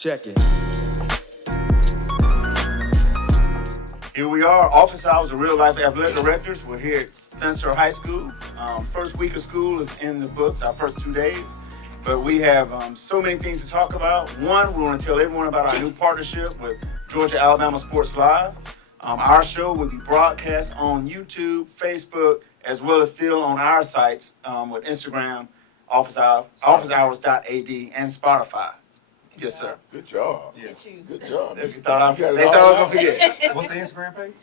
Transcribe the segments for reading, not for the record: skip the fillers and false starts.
Check it. Here we are, Office Hours of Real Life Athletic Directors. We're here at Spencer High School. First week of school is in the books, our first 2 days. But we have so many things to talk about. One, we want to tell everyone about our new partnership with Georgia Alabama Sports Live. Our show will be broadcast on YouTube, Facebook, as well as still on our sites with Instagram, officehours.ad, and Spotify. Yes, sir. Good job. Yeah. Good job. They thought I was You got it going all to out. forget. What's the Instagram page?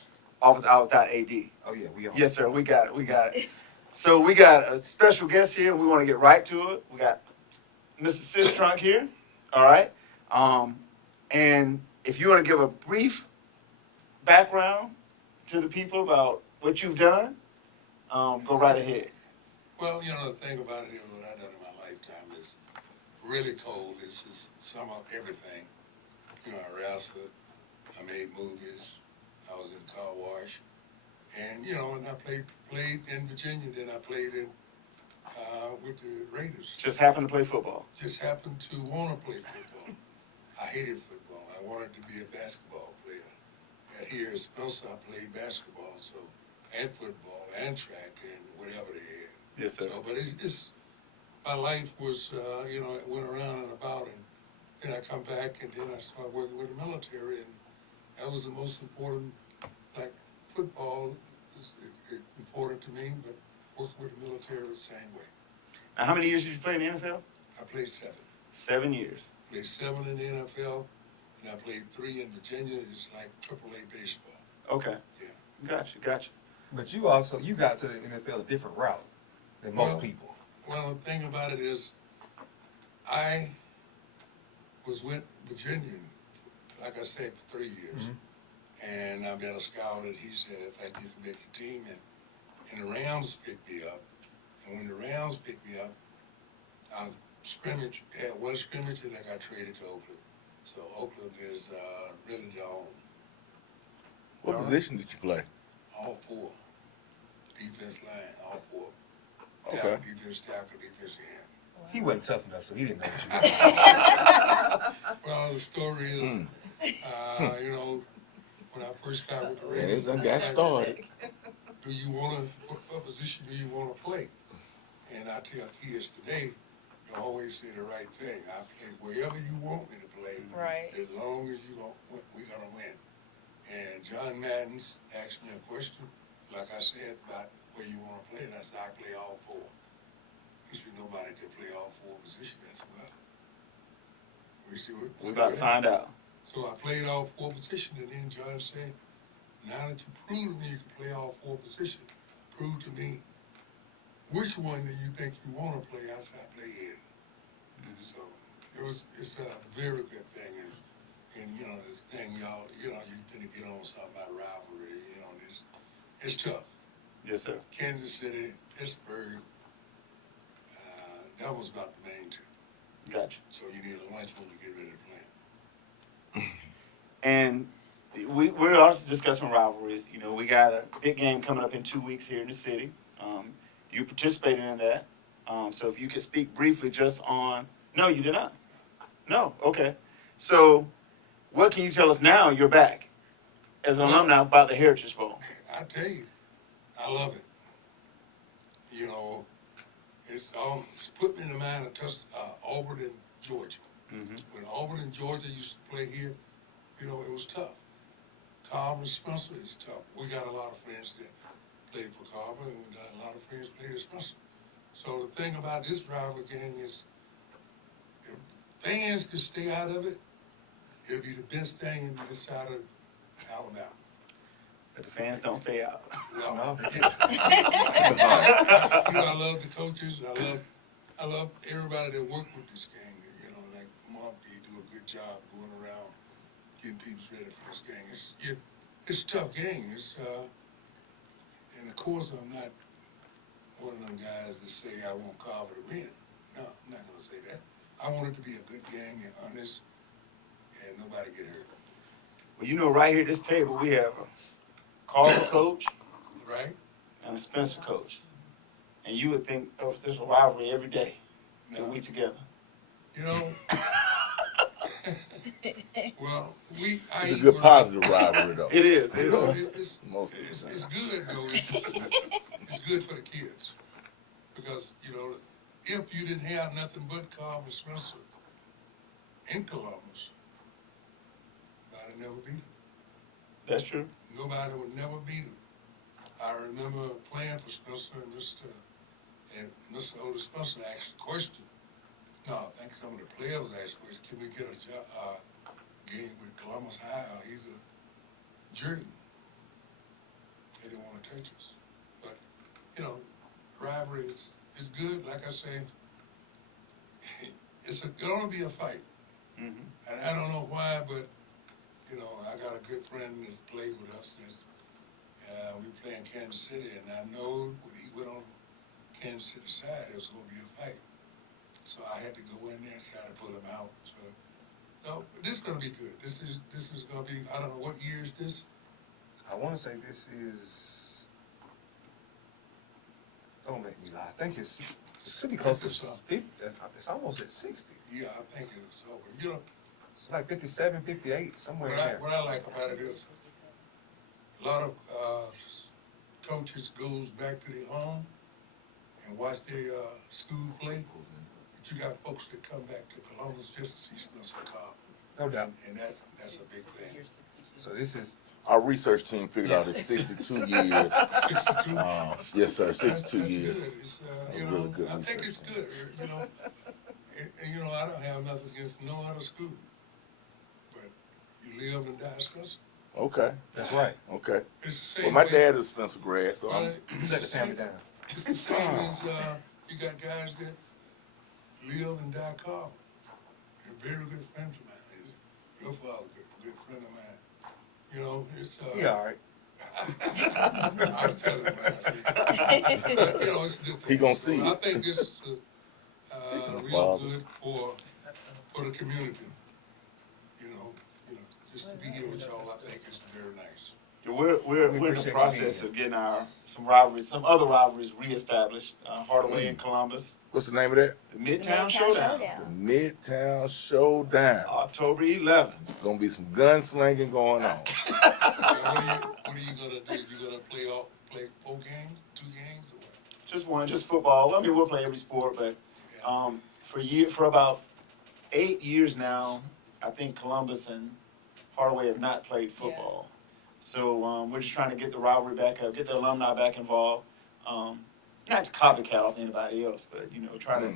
Officehours.ad. Oh yeah, we on. Yes, sir. We got it. So we got a special guest here. We want to get right to it. We got Mr. Sistrunk here. All right. And if you want to give a brief background to the people about what you've done, go right ahead. Well, the thing about it is what I've done in my lifetime is really cold. It's just some of everything. I wrestled, I made movies, I was in car wash, and and I played in Virginia. Then I played in with the Raiders. Just happened to play football. Just happened to want to play football. I hated football. I wanted to be a basketball player. And here at Spencer, I played basketball, and football, and track, and whatever they had. Yes, sir. So, but it's my life was, it went around and about, and then I come back, and then I started working with the military, and that was the most important. Like football is important to me, but working with the military the same way. Now, how many years did you play in the NFL? I played 7. 7 years. Played 7 in the NFL, and I played 3 in Virginia. It's like AAA baseball. Okay. Yeah. Gotcha. But you got to the NFL a different route than most people. Well, the thing about it is, I was with Virginia, like I said, for 3 years. Mm-hmm. And I met a scout, and he said, I think you can make your team. And the Rams picked me up. And when the Rams picked me up, I had one scrimmage, and I got traded to Oakland. So Oakland is really down. What position did you play? All 4. Defense line, all 4. Okay. Defense tackle, defense end. He wasn't tough enough, so he didn't know what you were. Well, the story is, when I first got with the Yeah, Raiders, it got started. what position do you want to play? And I tell kids today, you always say the right thing. I play wherever you want me to play, Right. as long as we're gonna win. And John Madden asked me a question, like I said, about where you want to play, and I said I play all 4. He said nobody can play all 4 positions. I said, well, We're about to find out. So I played all 4 positions, and then John said, now that you proved to me you can play all 4 positions, prove to me which one do you think you want to play. I said, I play in. Mm-hmm. So it's a very good thing. And this thing, you're going to get on something about rivalry, it's tough. Yes, sir. Kansas City, Pittsburgh, that was about the main 2. Gotcha. So you need a lunch when you get ready to play. And we're also discussing rivalries. We got a big game coming up in 2 weeks here in the city. You participated in that. So if you could speak briefly just on... No, you did not. No, okay. So what can you tell us now you're back as an alumni about the Heritage Bowl? I tell you, I love it. It's put me in the mind of Auburn and Georgia. Mm-hmm. When Auburn and Georgia used to play here, it was tough. Carver and Spencer is tough. We got a lot of friends that played for Carver, and we got a lot of friends played at Spencer. So the thing about this rivalry game is, if fans could stay out of it, it'll be the best thing in this side of Alabama. But the fans don't stay out. No. I love the coaches. I love everybody that worked with this game. Like Mark, you do a good job going around getting people ready for this game. It's a tough game. And of course, I'm not one of them guys that say I want Carver to win. No, I'm not going to say that. I want it to be a good game and honest, and nobody get hurt. Well, right here at this table, we have a Carver coach, Right? and a Spencer coach. And you would think there's a rivalry every day that we together. Well, I It's a eat good what I- positive rivalry though. It is. You know, it's, Most of the it's, time. it's good though. It's good for the kids. Because, you know, if you didn't have nothing but Carl and Spencer in Columbus, nobody never beat them. That's true. Nobody would never beat them. I remember playing for Spencer and Mr. Otis Spencer asked the question. No, I think some of the players asked the question, can we get a game with Columbus High? He's a Jordan. They didn't want to touch us. But, you know, rivalry is good. Like I say, it's gonna be a fight. Mm-hmm. And I don't know why, but, you know, I got a good friend that played with us. We play in Kansas City, and I know when he went on Kansas City side, there was gonna be a fight. So I had to go in there and try to pull him out. So, no, but this is gonna be good. This is gonna be, I don't know, what year is this? I wanna say this is, don't make me lie, I think it should be close to 50, it's almost at 60. Yeah, I think it is. So, you know, It's like 57, 58, somewhere in there. what I like about it is, a lot of coaches goes back to their home and watch their school play. But you got folks that come back to Columbus just to see Spencer Carver. No doubt. And that's a big thing. So this is, Our research team figured out it's 62 years. 62. Yes, sir, That's 62 years. good. It's, you A know, really good I think it's research. good, you know. And, you know, I don't have nothing against no other school. But you live and die Spencer. Okay, that's right. okay. It's the same Well, my way- dad is Spencer grad, so Well, I'm, it's Let the the family same- down. It's the same as, you got guys that live and die Carver. They're very good friends of mine. Your father's a good friend of mine. You know, it's, Yeah, all right. I was telling him, man, I said, but, you know, it's a good thing. He gonna So see I it. think this is, Speaking of real fathers. good for the community. You know, just to be here with y'all, I think is very nice. We're We in the appreciate you process being of getting some other rivalries reestablished. Hardaway and Columbus, what's the name of that? the Midtown Showdown, Midtown Showdown. October 11th. Gonna be some gunslinging going on. What are you gonna do? You gonna play 4 games, 2 games, or what? Just one, just football. I mean, we'll play every sport, but for about 8 years now, I think Columbus and Hardaway have not played football. So we're just trying to get the rivalry back up, get the alumni back involved. Not to copycat off anybody else, but try to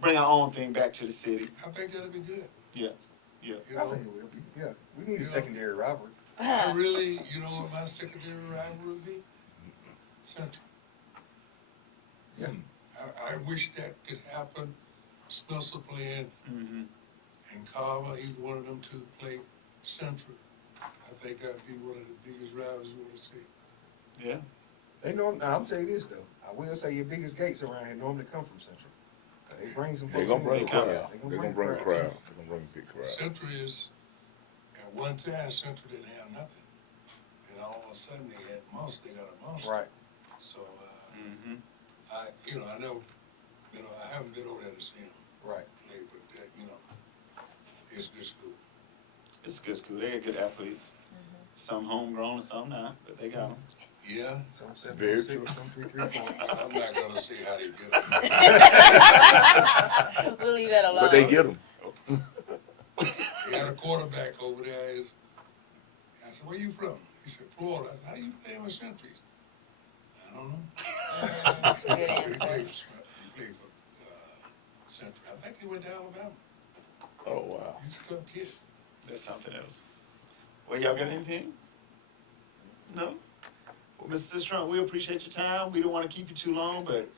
bring our own thing back to the city. I think that'll be good. Yeah. You I know, think it will be, yeah. We need a You know- secondary rivalry. I really, you know what my secondary rivalry would be? Central. Yeah. I wish that could happen. Spencer playing Mm-hmm. and Carver, either one of them two play Central. I think that'd be one of the biggest rivals we'll see. Yeah. They know, now, I'm saying this though, I will say your biggest gates around here normally come from Central. They bring some They're folks gonna in. bring a crowd. They They're gonna bring a crowd. They're gonna bring a big crowd. Central is, at one time, Central didn't have nothing. And all of a sudden, they had monster, they got a monster. Right. So, Mm-hmm. I haven't been over there to see him Right. play, but, it's good school. It's a good school. They got good athletes. Some homegrown and some not, but they got them. Yeah, Some Very 706, some 334. I'm not gonna see how they get it. We'll leave that alone. But they get them. They had a quarterback over there. I said, where you from? He said, Florida. I said, how do you play with Centuries? I don't know. Good He answer. played for Century. I think he went to Alabama. Oh, wow. He's a tough kid. That's something else. Well, y'all got anything? No? Well, Mr. Trump, we appreciate your time. We don't want to keep you too long, but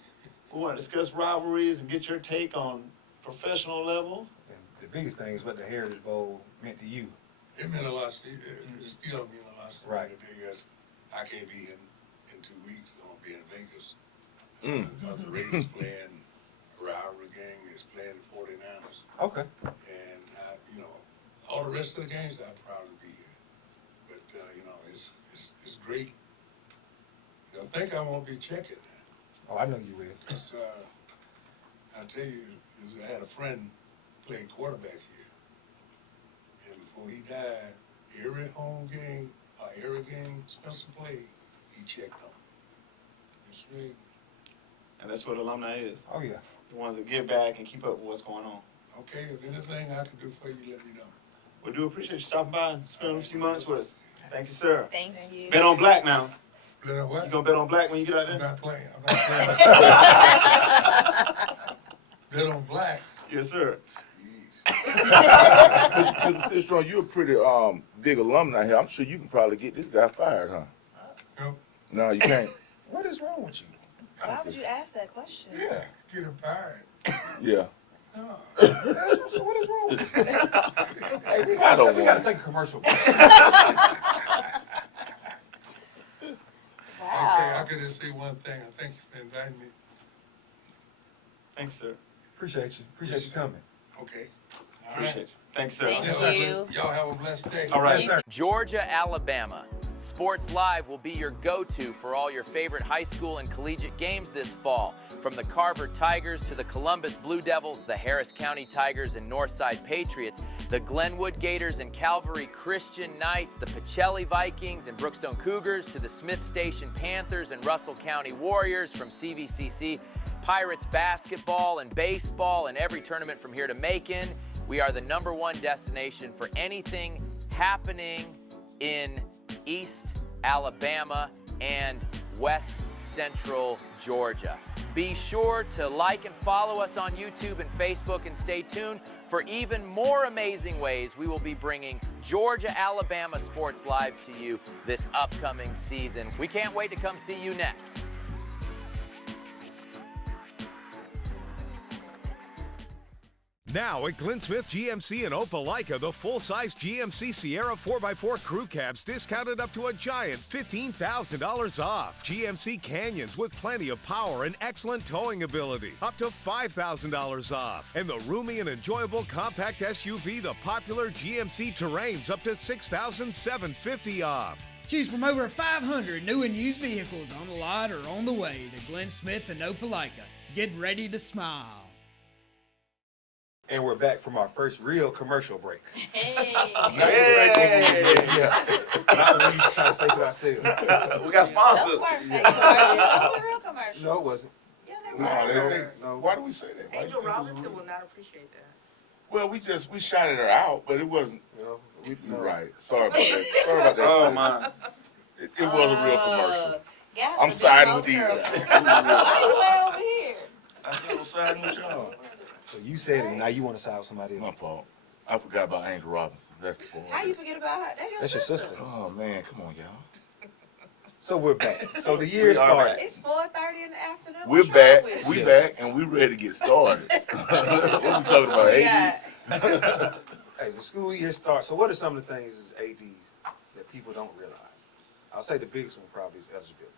we want to discuss rivalries and get your take on professional level. And the biggest thing is what the Heritage Bowl meant to you. It meant a lot. It still means a lot to me Right. today. As I can't be in 2 weeks. I'm gonna be in Vegas. Mm. The Raiders playing a rivalry game. Is playing the 49ers. Okay. And all the rest of the games I'll probably be here. But it's great. I think I won't be checking that. Oh, I know you will. Cause I tell you, I had a friend playing quarterback here. And before he died, every home game, or every game Spencer played, he checked on. That's right. And that's what alumni is. Oh, yeah. The ones that give back and keep up with what's going on. Okay, if anything I can do for you, let me know. We do appreciate you stopping by and spending a few months with us. Thank you, sir. Thank you. Bet on black now. Let her what? You gonna bet on black when you get out I'm there? not playing. I'm not playing. Bet on black. Yes, sir. Mr. Citron, you're a pretty big alumni here. I'm sure you can probably get this guy fired, huh? No. No, you can't. What is wrong with you? Why would you ask that question? Yeah. Get him fired. Yeah. No. So what is wrong with you? Hey, we I don't gotta want take a commercial break. Okay, I Wow. could just say one thing. I thank you for inviting me. Thanks, sir. Appreciate you. Appreciate you coming. Okay. All Appreciate right. you. Thanks, sir. Thank you. Y'all have a blessed day. All right, You sir. Georgia, Alabama. Sports Live will be your go-to for all your favorite high school and collegiate games this fall. From the Carver Tigers to the Columbus Blue Devils, the Harris County Tigers and Northside Patriots, the Glenwood Gators and Calvary Christian Knights, the Pacelli Vikings and Brookstone Cougars to the Smith Station Panthers and Russell County Warriors, from CVCC, Pirates basketball and baseball, and every tournament from here to Macon. We are the #1 destination for anything happening in East Alabama and West Central Georgia. Be sure to like and follow us on YouTube and Facebook, and stay tuned for even more amazing ways we will be bringing Georgia, Alabama Sports Live to you this upcoming season. We can't wait to come see you next. Now at Glenn Smith GMC in Opelika, the full-size GMC Sierra 4x4 crew cabs discounted up to a giant $15,000 off. GMC Canyons with plenty of power and excellent towing ability, up to $5,000 off. And the roomy and enjoyable compact SUV, the popular GMC Terrains, up to $6,750 off. Choose from over 500 new and used vehicles on the lot or on the way to Glenn Smith and Opelika. Get ready to smile. And we're back from our first real commercial break. Hey. Yeah. Not when we used to try to fake it ourselves. We got sponsors. Those weren't fake commercials. Those were real commercials. No, it wasn't. Yeah, they No, were. No. why do we say that? Why do you Angel think it was Robinson rude? will not appreciate that. Well, we shouted her out, but it wasn't. No. You're right. Sorry about that. Sorry about that. Oh, sis. my. It was a real commercial. Got I'm to be siding more with these. careful. Why you way over here? I still siding with y'all. So you said it, and now you want to side with somebody My else. fault. I forgot about Angel Robinson. That's the fault. How you forget about her? That's your sister. Oh man, come on, y'all. So we're back. So the year We are started. It's 4:30 in the afternoon. We're What's wrong back. with We you? back, and we ready to get started. What we talking about, AD? Yeah. Hey, the school year starts. So what are some of the things as AD that people don't realize? I'll say the biggest one probably is eligibility.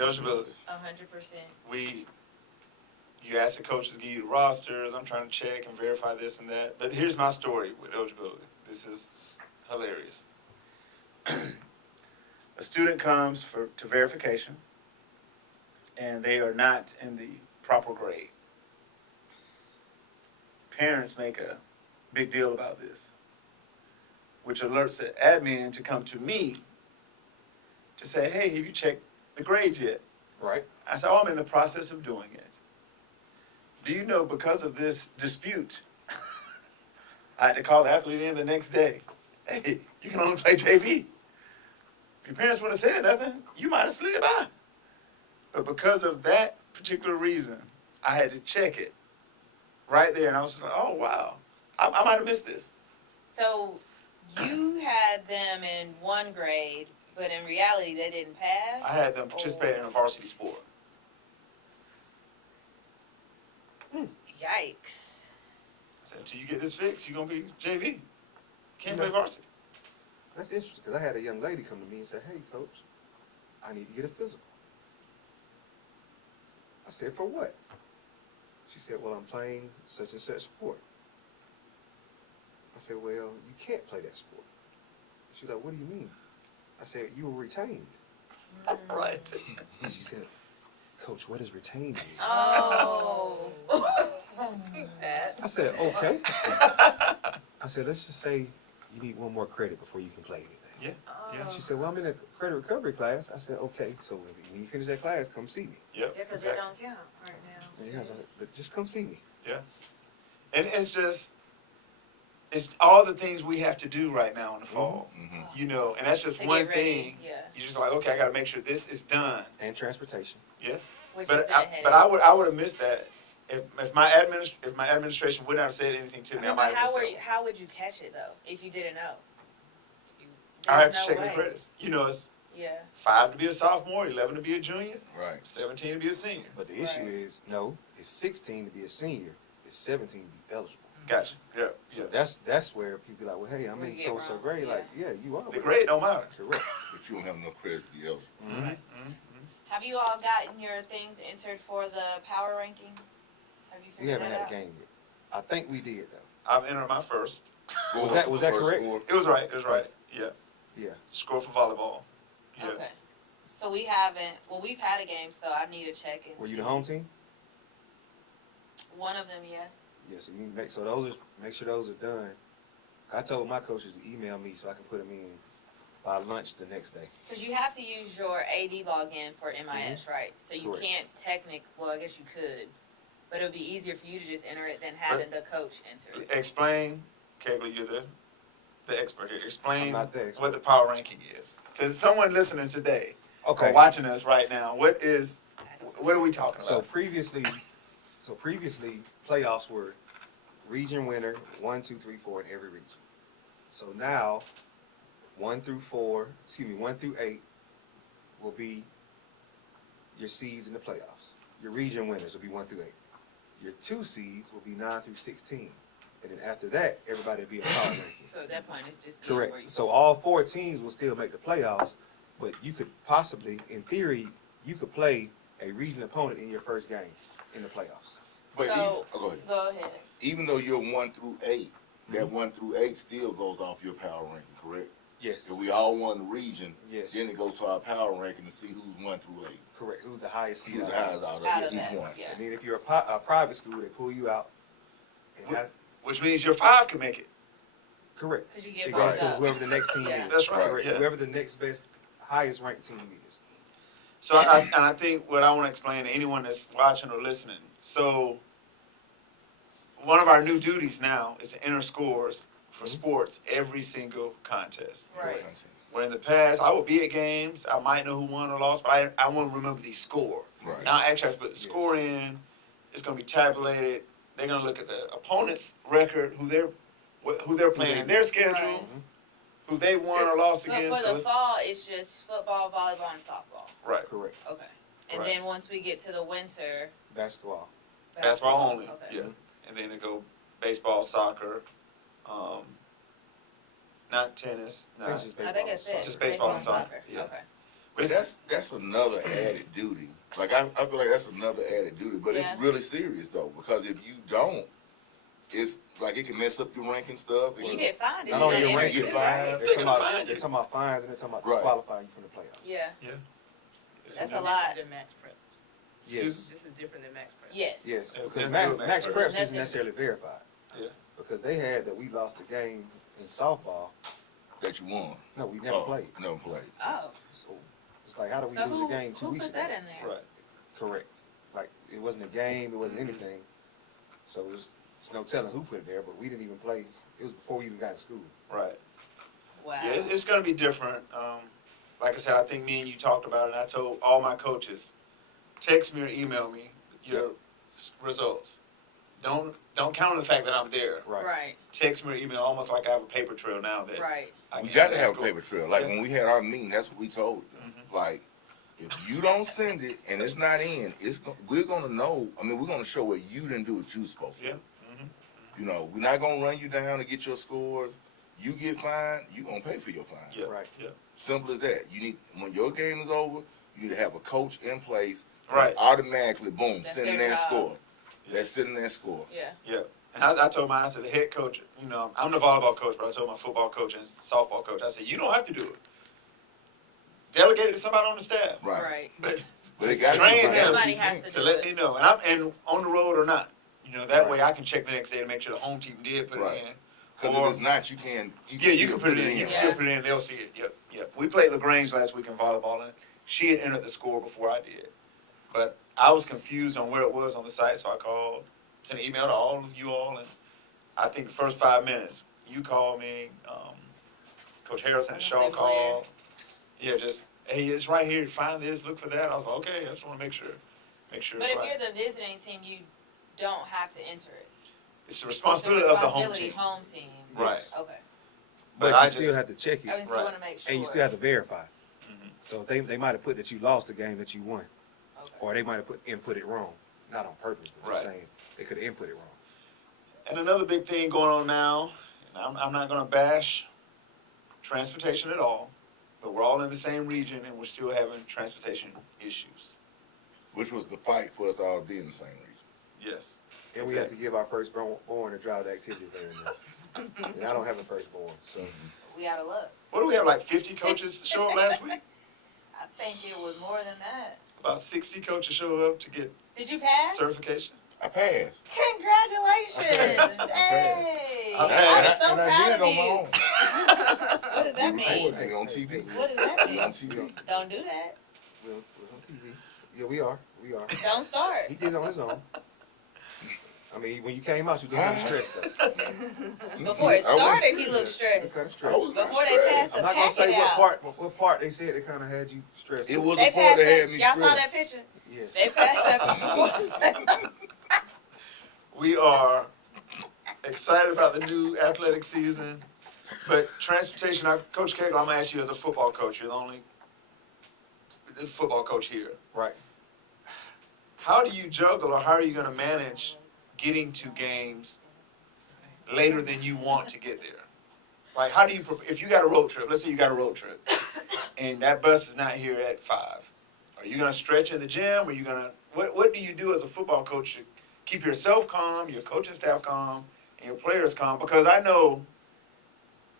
Eligibility. 100%. You ask the coaches to give you the rosters. I'm trying to check and verify this and that. But here's my story with eligibility. This is hilarious. A student comes to verification, and they are not in the proper grade. Parents make a big deal about this, which alerts the admin to come to me to say, hey, have you checked the grades yet? Right? I said, oh, I'm in the process of doing it. Do you know, because of this dispute, I had to call the athlete in the next day. Hey, you can only play JV. If your parents would have said nothing, you might have slid by. But because of that particular reason, I had to check it right there. And I was just like, oh, wow, I might have missed this. So you had them in one grade, but in reality they didn't pass? I had them participate in a varsity sport. Yikes. I said, until you get this fixed, you're going to be JV. Can't play varsity. That's interesting because I had a young lady come to me and say, hey, coach, I need to get a physical. I said, for what? She said, well, I'm playing such and such sport. I said, well, you can't play that sport. She's like, what do you mean? I said, you were retained. Right. And she said, coach, what does retained mean? Oh. I said, okay. I said, let's just say you need one more credit before you can play anything. Yeah. She said, well, I'm in a credit recovery class. I said, okay, so when you finish that class, come see me. Yep. Yeah, because it don't count right now. Yeah, I was like, but just come see me. And it's all the things we have to do right now in the fall. Mhm. You know, and that's just To one get ready, thing. yeah. You're just like, okay, I got to make sure this is done. And transportation. Yeah. Which But has been a headache. I would have missed that if my administration would not have said anything to me. I But might have missed that. how would you catch it though if you didn't know? I have There's to no check the way. credits. You know, it's Yeah. 5 to be a sophomore, 11 to be a junior, Right. 17 to be a senior. But the issue Right. is, no, it's 16 to be a senior. It's 17 to be eligible. Gotcha. Yeah. So Yeah. that's where people be like, well, hey, I'm Where in you get so-and-so wrong, grade. yeah. Like, yeah, you are. The but- grade don't matter. Correct. But you don't have enough credits to be eligible. Mm-hmm. Have you all gotten your things entered for the power ranking? Have you We figured haven't that had out? a game yet. I think we did, though. I've entered my first. Was that First correct? score. It was right. It was right. Yeah. Yeah. Score for volleyball. Yeah. Okay. So we haven't. Well, we've had a game, so I need to check and Were you see. the home team? One of them, yeah. Yes. So you need to make sure those are done. I told my coaches to email me so I can put them in by lunch the next day. Because you have to use your AD login for MIS, right? So you Correct. can't well, I guess you could, but it would be easier for you to just enter it than having the coach enter it. Explain, Kegler, you're the expert here. Explain I'm not the expert. what the power ranking is. To someone listening today or Okay. watching us right now, what are we talking So about? previously, playoffs were region winner 1, 2, 3, 4 in every region. So now 1 through 8 will be your seeds in the playoffs. Your region winners will be 1 through 8. Your 2 seeds will be 9 through 16. And then after that, everybody will be a power ranking. So at that point, it's just where you Correct. So all 4 teams will still make the playoffs, but you could possibly, in theory, you could play a region opponent in your first game in the playoffs. But So- go ahead. Go ahead. Even though you're 1 through 8, that 1 through 8 still goes off your power ranking, correct? Yes. If we all won the region, Yes. then it goes to our power ranking to see who's 1 through 8. Correct. Who's the highest seed? Who's the out highest of out Out of of each that, one. yeah. And then if you're a private school, they pull you out. And that, Which means your 5 can make it. correct. Because you get It bumped goes to up. whoever the next team Yeah. is. That's right, Correct. yeah. Whoever the next best, highest ranked team is. So I think what I want to explain to anyone that's watching or listening. So one of our new duties now is to enter scores for sports every single contest. Right. Where in the past, I would be at games, I might know who won or lost, but I want to remember the score. Right. Now I actually have to put the Yes. score in, it's going to be tabulated, they're going to look at the opponent's record, who they're playing in their schedule, Right. who they won or lost But against. for So the it's, fall, it's just football, volleyball, and softball. right. Correct. Okay. And Right. then once we get to the winter, Basketball. Basketball only, Okay. yeah. And then it go baseball, soccer, not tennis, I think not. it's just I baseball. think that's it. Just baseball and soccer, yeah. Okay. But that's another added duty. Like I feel like that's another added duty. But Yeah. it's really serious though, because if you don't, it's like it can mess up your ranking stuff. It Well, you can- get fined. if Not you only don't your enter rank, you too, get right? fined. they're talking about fines and they're talking about Right. disqualifying you from the playoffs. Yeah. That's a Different lot. than max prep. Yes. This is different than max prep. Yes. Yes, It's because different. max It's preps different. isn't necessarily verified. Yeah. Because they had that we lost a game in softball. that you won. No, we never played. Never played. Oh. So it's like, how do we So lose who, a game 2 who weeks put ago? that in there? Right. Correct. Like, it wasn't a game, it wasn't anything. So it's no telling who put it there, but we didn't even play. It was before we even got to school. Right. Wow. Yeah, it's going to be different. Like I said, I think me and you talked about it, and I told all my coaches, text me or email me your results. Don't count on the fact that I'm there. Right. Right. Text me or email, almost like I have a paper trail now that Right. I We can got enter to that have a score. paper trail. Like Yeah. when we had our meeting, that's what we told them. Like, if you don't send it and it's not in, we're gonna know. I mean, we're gonna show what you didn't do what you supposed to. Yeah. do. You know, we're not gonna run you down to get your scores. You get fined, you gonna pay for your fine. Yeah. Right. Yeah. Simple as that. You need, when your game is over, you need to have a coach in place. Right. Automatically, boom, That's send in their that job. score. That's sitting there score. Yeah. Yeah. And I told mine, I said, the head coach, you know, I'm the volleyball coach, but I told my football coach and softball coach, I said, you don't have to do it. Delegate it to somebody on the staff. Right. Right. But But it got to train be them Somebody has to to do let it. me know. And I'm on the road or not. You know, that way I can check the next day to make sure the home team did put Right. it in. Cause if it's not, you can. Yeah, you can put it in. You can Yeah. still put it in. They'll see it. Yep. We played LaGrange last week in volleyball, and she had entered the score before I did. But I was confused on where it was on the site, so I called, sent an email to all of you all, and I think the first 5 minutes, you called me, Coach Harrison and Shaw called. Yeah, just, hey, it's right here. Find this, look for that. I was like, okay, I just want to make sure But it's if right. you're the visiting team, you don't have to enter it. It's the It's responsibility of the home responsibility team. home team. Right. Okay. But I you still just- have to check I it, just want to make sure. and you still have to verify. Mhm. So they might have put that you lost the game that you won, Okay. or they might have input it wrong, not on purpose, but just Right. saying they could have input it wrong. And another big thing going on now, and I'm not going to bash transportation at all, but we're all in the same region and we're still having transportation issues. Which was the fight for us to all be in the same region. Yes. And we have to give our firstborn a drive the activity van now. And I don't have a firstborn, so. We out of luck. What do we have, like 50 coaches show up last week? I think it was more than that. About 60 coaches show up to get Did you pass? certification. I passed. Congratulations! Hey! I I'm passed, so and I proud did of it on you. my own. What does that mean? We on TV. What does that We on mean? TV. Don't do that. We're on TV. Yeah, we are. Don't start. He did it on his own. I mean, when you came out, you looked kind of stressed though. Before it I was- started, he looked You stressed. looked kind of I stressed. was not Before they stressed. passed the I'm not gonna say packet out. what part they said they kind of had you stressed. It was They the part passed that had that. me Y'all saw stressed. that picture? Yes. They passed that before. We are excited about the new athletic season, but transportation, Coach Cagle, I'm going to ask you as a football coach, you're the only football coach here. Right. How do you juggle or how are you going to manage getting to games later than you want to get there? Like, how do you, if you got a road trip, let's say you got a road trip, and that bus is not here at 5, are you going to stretch in the gym? Or are you going to, what do you do as a football coach to keep yourself calm, your coaching staff calm, and your players calm? Because I know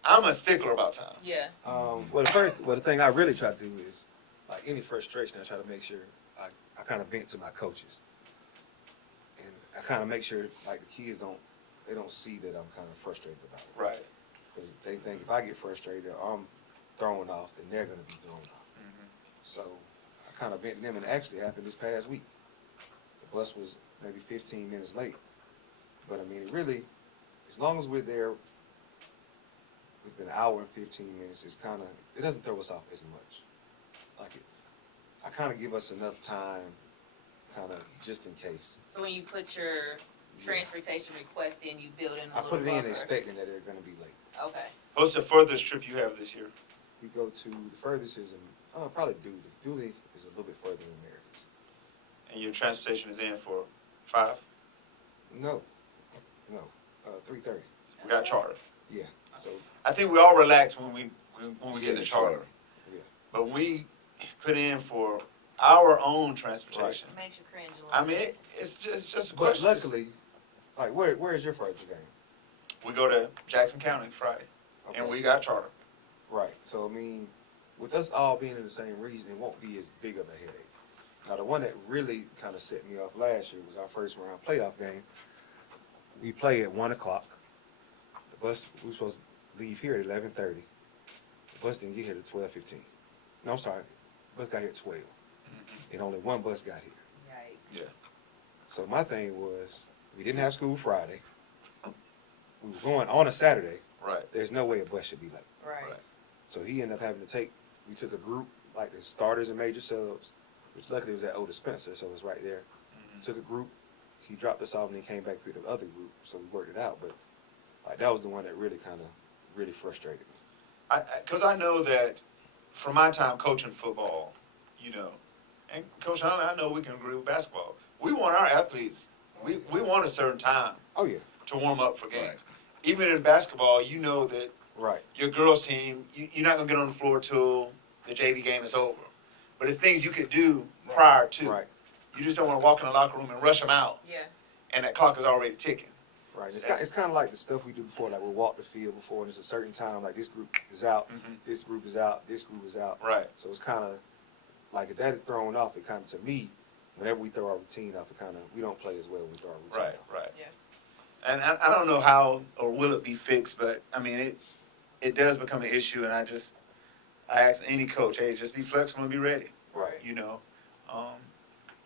I'm a stickler about time. Yeah. Well, the thing I really try to do is, like any frustration, I try to make sure I kind of vent to my coaches, and I kind of make sure like the kids don't see that I'm kind of frustrated about it. Right. Because they think if I get frustrated or I'm thrown off, then they're going to be thrown off. So I kind of vent to them, and it actually happened this past week. The bus was maybe 15 minutes late, but I mean, it really, as long as we're there within an hour and 15 minutes, it doesn't throw us off as much. I kind of give us enough time, kind of just in case. So when you put your transportation request in, you build in a I little put it in buffer. expecting that they're going to be late. Okay. What's the furthest trip you have this year? We go to, the furthest is probably Dooley. Dooley is a little bit further than Americans. And your transportation is in for 5? No, 3:30. We got charter. Yeah, so, I think we all relax when we get the Yeah, charter. yeah. But when we put in for our own transportation, It makes you cringe a little I mean, bit. it's just a But question. luckily, like, where is your furthest game? We go to Jackson County Friday, and Okay. we got charter. Right, so I mean, with us all being in the same region, it won't be as big of a headache. Now, the one that really kind of set me off last year was our first round playoff game. We play at 1 o'clock. The bus, we were supposed to leave here at 11:30. The bus didn't get here at 12:15. No, I'm sorry, the bus got here at 12. And only one bus got here. Yikes. Yeah. So my thing was, we didn't have school Friday. We were going on a Saturday. Right. There's no way a bus should be late. Right. Right. So he ended up having to we took a group, like the starters and major subs, which luckily was at Otis Spencer, so it was right there. Took a group, he dropped us off and then came back with the other group, so we worked it out. But like that was the one that really really frustrated me. Because I know that from my time coaching football, and Coach Huntley, I know we can agree with basketball. We want our athletes, we want a certain time Oh yeah, to warm up for games. Right. Even in basketball, you know that right. your girls team, you're not going to get on the floor till the JV game is over. But it's things you could do prior to. Right, You just don't want to walk in the locker room and rush them out, Yeah. and that clock is already ticking. right. It's kind of like the stuff we do before, like we'll walk the field before, and there's a certain time, like this group is out, this group is out, this group is out. Right. So it's kind of, like if that is thrown off, it kind of, to me, whenever we throw our routine off, we don't play as well when we throw our routine Right, off. right. Yeah. And I don't know how or will it be fixed, but I mean, it does become an issue, and I ask any coach, hey, just be flexible and be ready. Right. You know,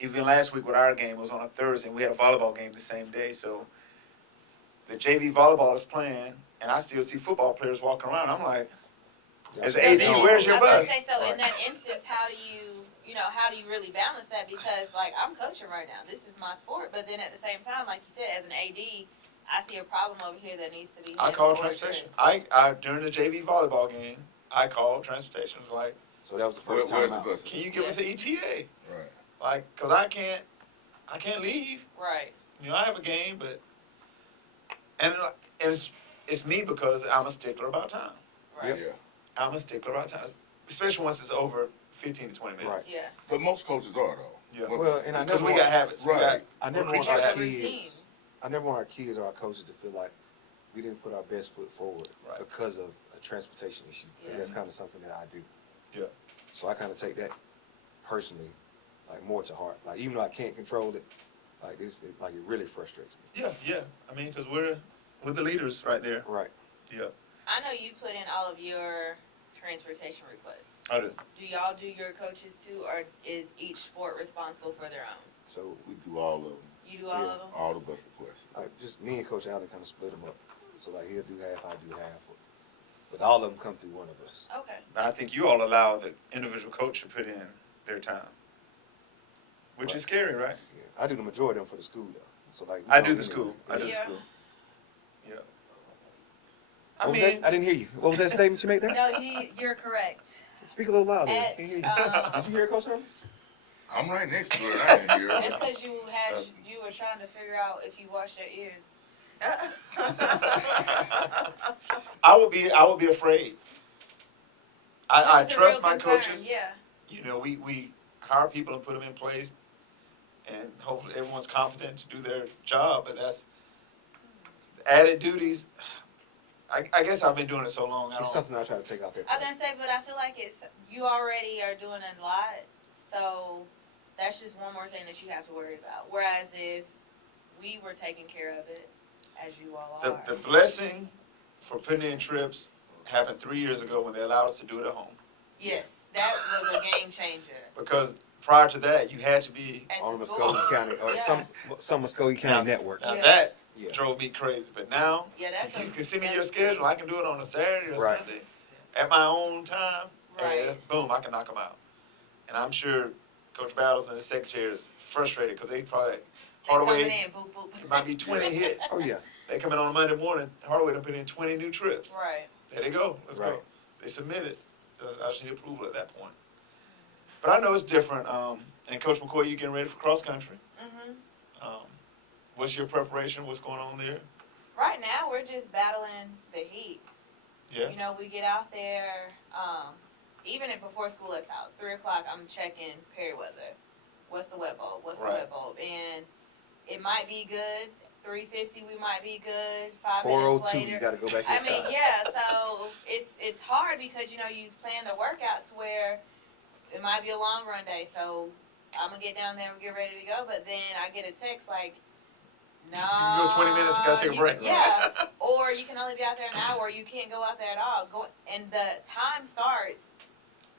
even last week with our game, it was on a Thursday, and we had a volleyball game the same day. So the JV volleyball is playing, and I still see football players walking around. I'm like, as an AD, where's your I was bus? gonna say, so in Right. that instance, how do you really balance that? Because like I'm coaching right now, this is my sport, but then at the same time, like you said, as an AD, I see a problem over here that needs to be. I handled call or transportation. addressed. I during the JV volleyball game, I called transportation. It was like, So that was the first Where's time the out. bus? can you give us an ETA? Right. Like, cause I can't leave. Right. You know, I have a game, but and it's me because I'm a stickler about time. Right. Yeah. I'm a stickler about time, especially once it's over 15 to 20 minutes. Right. Yeah. But most coaches are though. Yeah. Well, and I Because never we got habits. We got, Right. I never we're want creatures our of habit. kids. Routines. I never want our kids or our coaches to feel like we didn't put our best foot forward Right. because of a transportation issue. 'Cause Yeah. that's kind of something that I do. Yeah. So I kind of take that personally, like more to heart. Like even though I can't control it, like like it really frustrates me. Yeah. I mean, because we're the leaders right there. Right. Yeah. I know you put in all of your transportation requests. I do. Do y'all do your coaches too, or is each sport responsible for their own? So We do all of them, You do all Yeah. of them? all the bus requests. like just me and Coach Allen kind of split them up. So like he'll do half, I do half. But all of them come through one of us. Okay. But I think you all allow the individual coach to put in their time, which Right. is scary, right? Yeah. I do the majority of them for the school though. So like I do the school. I do the Yeah. school. Yeah. What I was mean, that? I didn't hear you. What was that statement you made there? No, you're correct. Speak a little louder. At, Can't hear you. Did you hear Coach Allen? I'm right next to it. I didn't hear That's it. because you were trying to figure out if you washed your ears. I would be afraid. I Which is a trust real my concern, coaches. Yeah. You know, we hire people and put them in place, and hopefully everyone's competent to do their job. But that's added duties. I guess I've been doing it so long. I It's don't. something I try to take out there. I was gonna say, but I feel like you already are doing a lot, so that's just one more thing that you have to worry about. Whereas if we were taking care of it, as you all are. The blessing for putting in trips happened 3 years ago when they allowed us to do it at home. Yes, that was a game changer. Because prior to that, you had to be. At On the Muskogee school. County or Yeah. some Muskogee County network. Now Yeah. that Yeah. drove me crazy. But now, Yeah, that's if you a- can send me that's your a- schedule, I can do it on a Saturday or Right. Sunday at my own time. Right. And boom, I can knock them out. And I'm sure Coach Battles and his secretary is frustrated because they probably They coming Hardaway. in, boop, boop. It might be 20 hits. Oh yeah. They come in on a Monday morning. Hardaway done put in 20 new trips. Right. There they go. Let's Right. go. They submitted. I just need approval at that point. But I know it's different. And Coach McCoy, you getting ready for cross country? Mhm. What's your preparation? What's going on there? Right now, we're just battling the heat. Yeah. You know, we get out there, even if before school lets out, 3 o'clock, I'm checking period weather. What's the wet bulb? What's the Right. wet bulb? And it might be good. 3:50, we might be good. 5 4:02. minutes later. You got to go back I inside. mean, yeah. So it's hard because you know you plan the workouts where it might be a long run day. So I'm gonna get down there and get ready to go. But then I get a text like, no, You can go 20 minutes and gotta take a break. Yeah, or you can only be out there an hour, or you can't go out there at all. And the time starts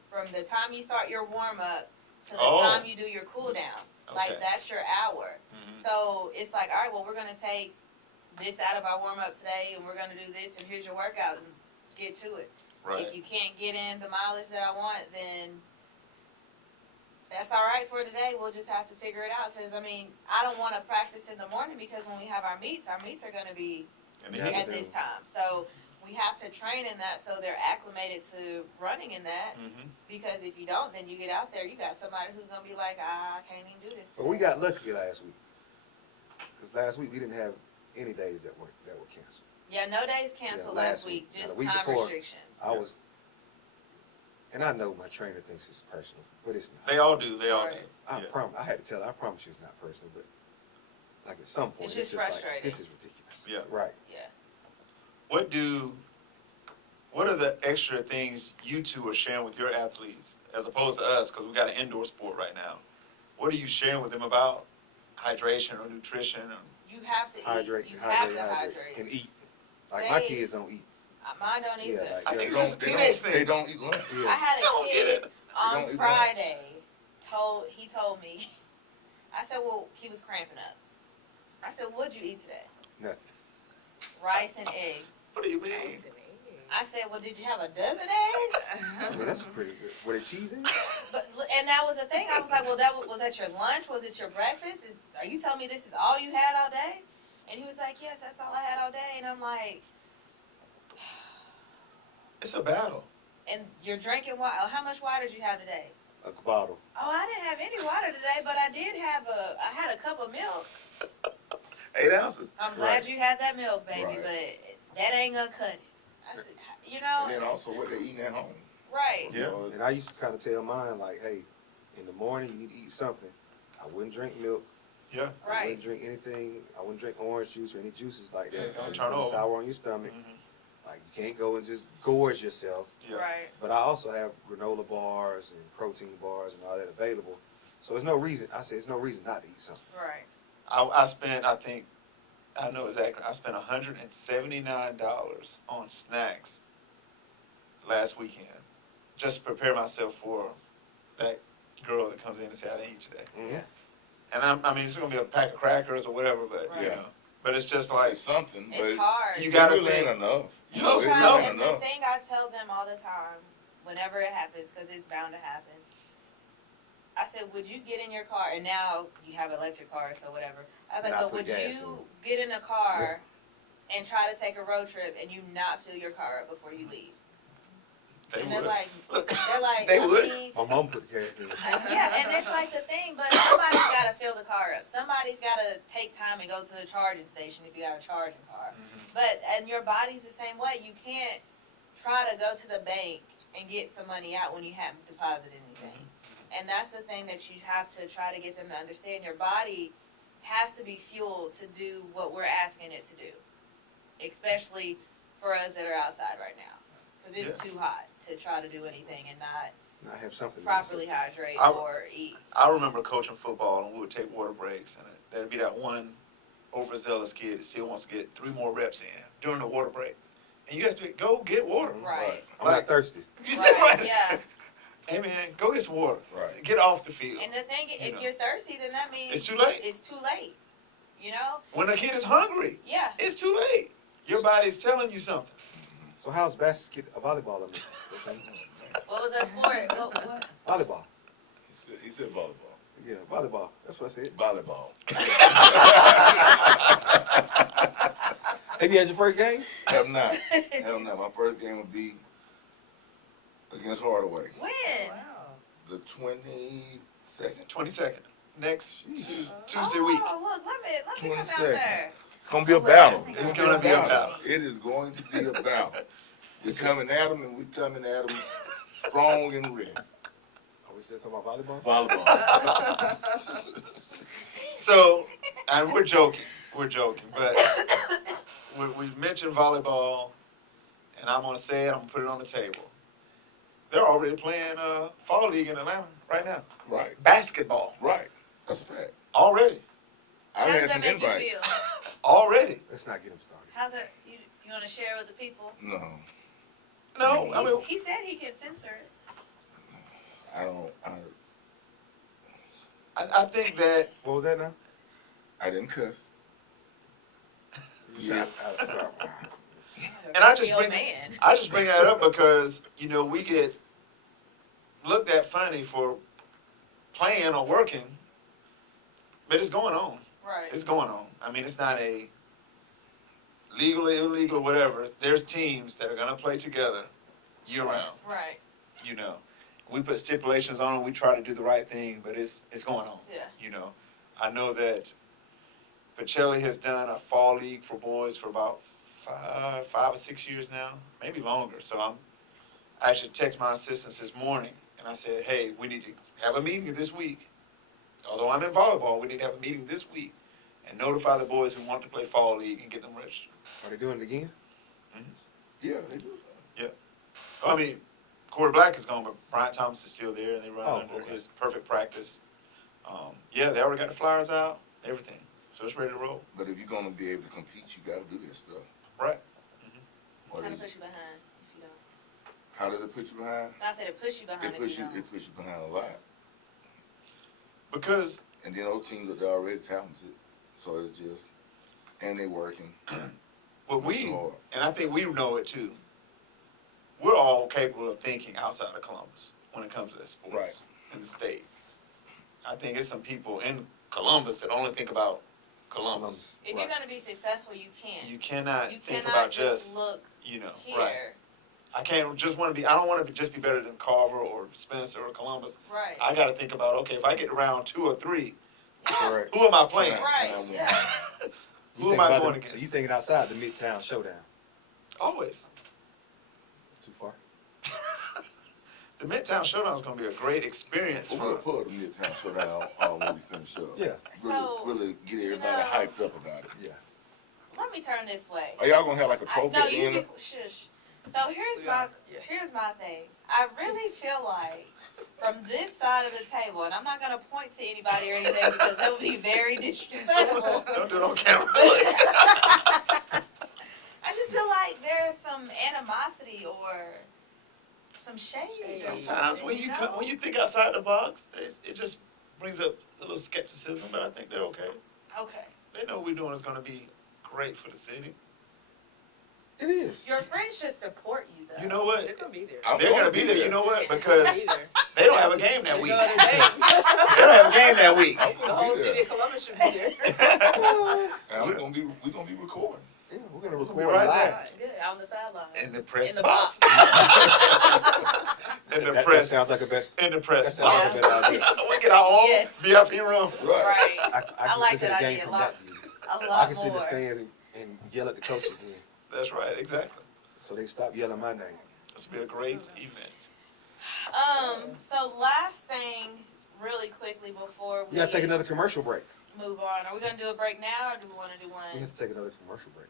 from the time you start your warm up to the Oh. time you do your cool down. Like Okay. that's your hour. Mhm. So it's like, all right, well, we're gonna take this out of our warm up today, and we're gonna do this, and here's your workout, and get to it. Right. If you can't get in the mileage that I want, then that's all right for today. We'll just have to figure it out. Because I mean, I don't want to practice in the morning because when we have our meets are gonna be And Yeah. the heat. at this time. So we have to train in that so they're acclimated to running in that. Mhm. Because if you don't, then you get out there, you got somebody who's gonna be like, I can't even do this. But we today." got lucky last week. Because last week we didn't have any days that were canceled. Yeah, no days canceled Yeah, last week. Now, Just the week time before, restrictions. I was, and I know my trainer thinks it's personal, but it's not. They all do. They all do. Right. I Yeah. I had to tell her, I promise you it's not personal, but like at some point, It's it's just just like, frustrating. this is ridiculous. Yeah. Right. Yeah. What are the extra things you two are sharing with your athletes as opposed to us? Because we got an indoor sport right now. What are you sharing with them about hydration or nutrition? Or, You have to Hydrate, eat. You have hydrate, to hydrate, hydrate. and eat. Like my They- kids don't eat. Mine don't Yeah, either. like I think They it's just a don't- teenage They thing. don't eat lunch. I yeah. had a don't get kid it. on don't eat Friday. He told me. I said, well, he was cramping up. I said, what'd you eat today? Nothing. Rice and eggs. What do you mean? I said, well, did you have a dozen eggs? I mean, that's pretty good. Were they cheese in? And that was the thing. I was like, well, was that your lunch? Was it your breakfast? Are you telling me this is all you had all day? And he was like, yes, that's all I had all day. And I'm like, It's a battle. and you're drinking water. How much water did you have today? A bottle. Oh, I didn't have any water today, but I had a cup of milk. 8 ounces. I'm glad Right. you had that milk, baby, Right. but that ain't gonna cut it. I said, you know, And then also what they eating at home. right. You know, And I used to kind of tell mine, like, hey, in the morning you need to eat something. I wouldn't drink milk. Yeah. I Right. wouldn't drink anything. I wouldn't drink orange juice or any juices like that. Yeah, don't It's turn gonna be over. sour on your stomach. Mhm. Like, you can't go and just gorge yourself. Yeah. Right. But I also have granola bars and protein bars and all that available. So there's no reason, I say, there's no reason not to eat something. Right. I spent, I think, I know exactly, I spent $179 on snacks last weekend. Just to prepare myself for that girl that comes in and say, I didn't eat today. Mm-hmm. And I mean, it's gonna be a pack of crackers or whatever, but, you Right. know. But it's just like, it's something, but It's hard. you it gotta really think. ain't enough. You No, know, it no. really ain't And the enough. thing I tell them all the time, whenever it happens, because it's bound to happen, I said, would you get in your car? And now you have electric cars, so whatever. I was like, Not but put would gas you in. get in a car and try to take a road trip and you not fill your car up before you leave? they And would. they're like, They I would. mean, My mom put the gas in. yeah, and it's like the thing, but somebody's got to fill the car up. Somebody's got to take time and go to the charging station if you got a charging car. But, and your body's the same way. You can't try to go to the bank and get some money out when you haven't deposited anything. And that's the thing that you have to try to get them to understand. Your body has to be fueled to do what we're asking it to do, especially for us that are outside right now. Because it's too hot to try to do anything and not I have something in the properly system. hydrate I- or eat. I remember coaching football and we would take water breaks and there'd be that one overzealous kid that still wants to get 3 more reps in during the water break. And you have to go get water. Right. I'm not thirsty. Right, yeah. Hey man, go get some water. Right. Get off the field. And the thing, if know. you're thirsty, then that means It's too late. It's too late. You know? When a kid is hungry, Yeah. it's too late. Your body's telling you something. So how's volleyball? I mean? What was that sport? What? Volleyball. He said volleyball. Yeah, volleyball. That's what I said. Volleyball. Have you had your first game? Have not. Have not. My first game will be against Hardaway. When? The 22nd. 22nd. Next Tuesday week. Oh, look, let me come out 22nd. there. It's going to be a battle. It's gonna be a battle. It is going to be a battle. We're coming at them, and we're coming at them strong and ready. Are we still talking about volleyball? Volleyball. So, and we're joking, but we mentioned volleyball, and I'm gonna say it, I'm gonna put it on the table. They're already playing fall league in Atlanta right now. Right. Basketball, Right. That's a fact. already, I've How does had that some make you invites. feel? already. Let's not get him started. How's it? You want to share with the people? No. No, I mean, He said he can censor it. I don't. I think that What was that now? I didn't cuss. You said, And I just Real bring- man. I just bring that up because, you know, we get looked at funny for playing or working, but it's going on. Right. It's going on. I mean, it's not a legal, illegal, whatever. There's teams that are going to play together year round, Right. you know. We put stipulations on it. We try to do the right thing, but it's going on, Yeah. you know. I know that Pacelli has done a fall league for boys for about 5 or 6 years now, maybe longer. So I actually text my assistants this morning and I said, hey, we need to have a meeting this week. Although I'm in volleyball, we need to have a meeting this week and notify the boys who want to play fall league and get them registered. are they doing it again? Yeah, they do. I mean, Corey Black is gone, but Brian Thomas is still there and they run Oh, under okay. his perfect practice. Yeah, they already got the flyers out, everything. So it's ready to roll. But if you're gonna be able to compete, you gotta do this stuff. Right. Or How to is- push you behind if you don't. How does it put you behind? I said to push you behind It if puts you you, don't. it puts you behind a lot. Because And then those teams are already talented, so it's just, and they working. what we, hard. and I think we know it too, we're all capable of thinking outside of Columbus when it comes to that sports Right. in the state. I think it's some people in Columbus that only think about Columbus. If you're gonna be successful, you can't. You cannot You think cannot about just look you know, here. right. I can't just want to be, I don't want to just be better than Carver or Spencer or Columbus. Right. I got to think about, okay, if I get around 2 or 3, Correct. who am I playing? Right. And I Yeah. Who am I going So against? you thinking outside the Midtown Showdown? Always. Too far? The Midtown Showdown is going to be a great experience We're for gonna pull the Midtown Showdown when we finish up. Yeah. So, Really get everybody know- hyped up about it. Yeah. Let me turn this way. Are y'all gonna have like a trophy No, at the you end? be shush. So here's my thing. I really feel like from this side of the table, and I'm not gonna point to anybody or anything because that would be very disrespectful. Don't do it on camera. I just feel like there's some animosity or some shade. or Sometimes when something, you when you think outside the box, it just brings up a little skepticism, but I think they're okay. Okay. They know what we're doing is going to be great for the city. It is. Your friends should support you though. You know what? They're gonna be there. I'm They're going to be there. You know what? Because Be there. they don't have a game that They week. go other days. They don't have a game that week. I'm The gonna whole be city there. of Columbus should be there. And we're gonna be recording. Yeah, we're gonna We'll record be right live. there. Good on the sideline. In the press In the box. In the That press. sounds like a bet. In the That press sounds box. like a better idea. We get our own Yeah. VIP room. Right. I I can like look that at the game idea a from lot. that view. A I lot can sit in the more. stands and yell at the coaches then, That's right. Exactly. so they stop yelling my name. This will be a great event. So last thing, really quickly before We gotta take another commercial break. move on, are we gonna do a break now or do we wanna do one? We have to take another commercial break.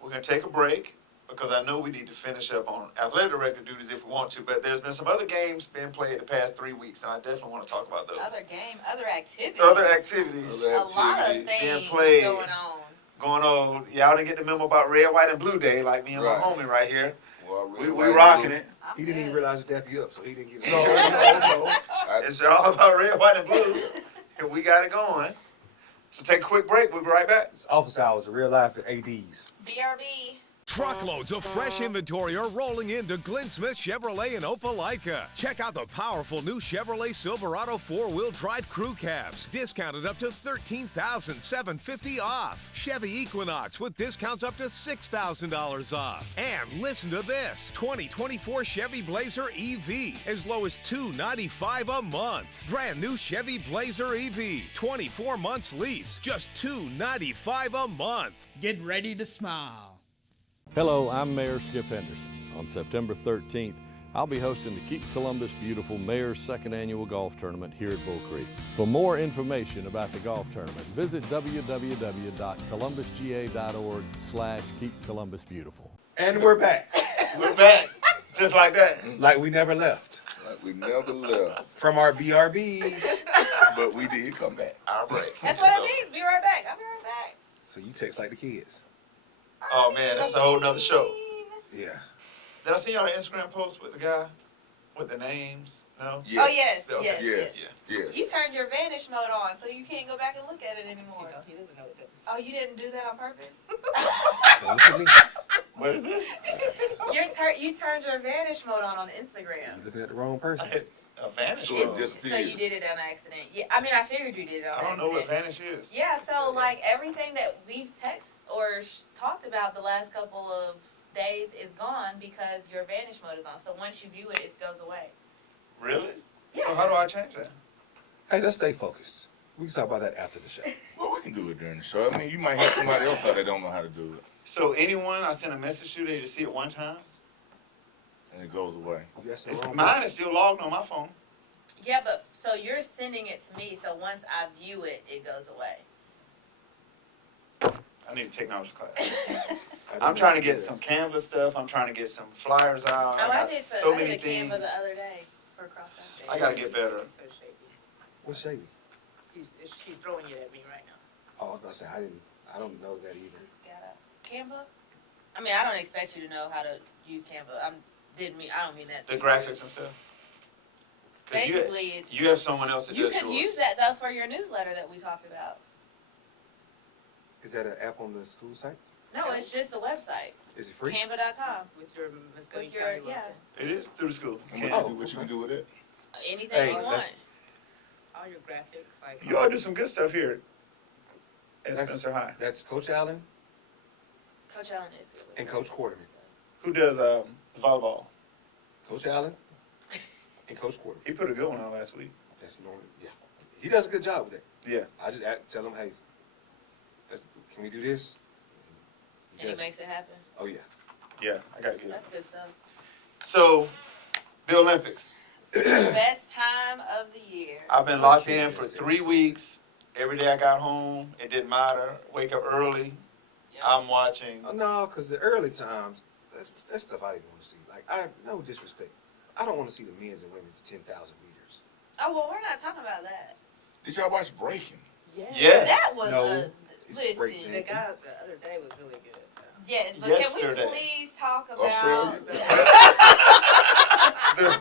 We're going to take a break because I know we need to finish up on athletic director duties if we want to, but there's been some other games being played the past 3 weeks, and I definitely want to talk about those. Other game, other activities. Other activities A lot of activities things being played. going on. going on. Y'all didn't get the memo about red, white, and blue day like me and Right. my homie right here. Well, We Red, rocking Blue. it. I'm He didn't even good. realize to dap you up, so he didn't get it. No. It's all about red, white, and blue, and we got it going. So take a quick break. We'll be right back. It's office hours, real life at ADs. BRB. Truckloads of fresh inventory are rolling into Glenn Smith Chevrolet in Opelika. Check out the powerful new Chevrolet Silverado 4-wheel drive crew cabs, discounted up to $13,750 off. Chevy Equinox with discounts up to $6,000 off. And listen to this, 2024 Chevy Blazer EV, as low as $295 a month. Brand new Chevy Blazer EV, 24 months lease, just $295 a month. Get ready to smile. Hello, I'm Mayor Skip Henderson. On September 13th, I'll be hosting the Keep Columbus Beautiful Mayor's Second Annual Golf Tournament here at Bull Creek. For more information about the golf tournament, visit www.columbusga.org/keepcolumbusbeautiful. And we're back, We're back, just like that. like we never left Like we never left, from our BRB. but we did come back. Our break. That's what I mean. Be right back. I'll be right back. So you text like the kids. Oh man, that's a whole nother show. Yeah. Did I see y'all an Instagram post with the guy with the names? No. Yes. Oh yes, Okay. yes, Yes. yes. Yes. You turned your vanish mode on, so you can't go back and look at it anymore. He doesn't know it. Oh, you didn't do that on purpose? Don't look at me. What is this? You turned your vanish mode on Instagram. You're looking at the wrong person. I hit a vanish. So it mode. just- So you did it on accident. Yeah, I mean, I figured you did it on I don't know accident. what vanish is. Yeah, so like everything that we've talked about the last couple of days is gone because your vanish mode is on. So once you view it, it goes away. Really? So how do I change that? Hey, let's stay focused. We can talk about that after the show. Well, we can do it during the show. I mean, you might have somebody else out there that don't know how to do it, So anyone I send a message to, they just see it one time. and it goes away. You got some It's, wrong mine person. is still logged on my phone. Yeah, but so you're sending it to me. So once I view it, it goes away. I need a technology class. I didn't I'm know trying to you get did some Canva stuff. I'm trying to get some flyers out. Oh, I got did so I many did a things. Canva the other day for cross country. I gotta get better. So shady. What's shady? She's throwing it at me right now. Oh, I was about to say, I don't know that either. Canva? I mean, I don't expect you to know how to use Canva. I don't mean that. The graphics and stuff. 'Cause Basically, you have someone else that you does can yours. use that though for your newsletter that we talked about. Is that an app on the school site? No, it's just a website. Is it free? Canva.com. With your Muscogee With your, County logo. yeah. It is through the school. And what, Oh, what you can do with it? Anything Hey, you want. that's- All your graphics, like. You all do some good stuff here at That's- Spencer High. That's Coach Allen Coach Allen is good. with and that Coach stuff. Quarterman. Who does volleyball? Coach Allen and Coach Quarterman. He put a good one on last week. That's normal. Yeah, he does a good job with that. Yeah. I just tell him, hey, can we do this? And he does. makes it happen. Oh yeah. Yeah, I gotta get it. That's good stuff. So, the Olympics. Best time of the year. I've been locked in for 3 weeks. Every day I got home, it didn't matter. Wake up early. I'm watching. Oh, no, because the early times, that's stuff I didn't want to see. Like, no disrespect. I don't want to see the men's and women's 10,000 meters. Oh, well, we're not talking about that. Did y'all watch Breaking? Yes. That was No, a, it's listen. breakdancing. The guy the other day was really good. Yes, but Yesterday. can we please talk about Australia?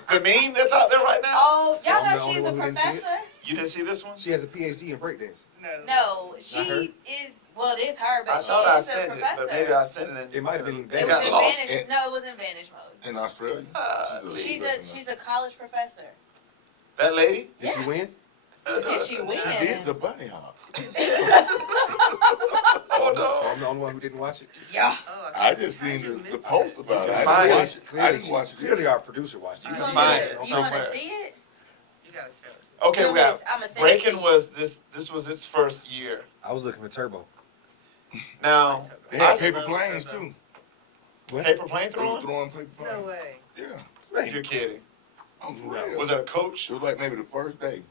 The meme that's out there right now? Oh, So y'all I'm the know only she's a one who didn't see it? professor? You didn't see this one? She has a PhD in breakdancing. No, Not her? she is, well, it is her, but I she thought I is a sent it, professor. but maybe I sent it in. It might have been It It was got in lost. Vantage, no, it was in Vantage mode. In Australia? She's a college professor. That lady? Did she Yeah. win? Did she win? She did the bunny hops. Oh, So I'm no. the only one who didn't watch it. Yeah. Oh, I just seen the post about You it. can I find didn't it. watch it. I Clearly, didn't watch it. clearly our producer watched it. You You can want find to it see somewhere. it? You gotta show it. Okay, we got. I'ma send it to Breaking you. was this was its first year. I was looking for Turbo. Now, They had I paper saw- planes too. paper plane They were throwing? throwing paper No planes. way. Yeah. You're kidding. I'm for real. Was it a coach? It was like maybe the first day.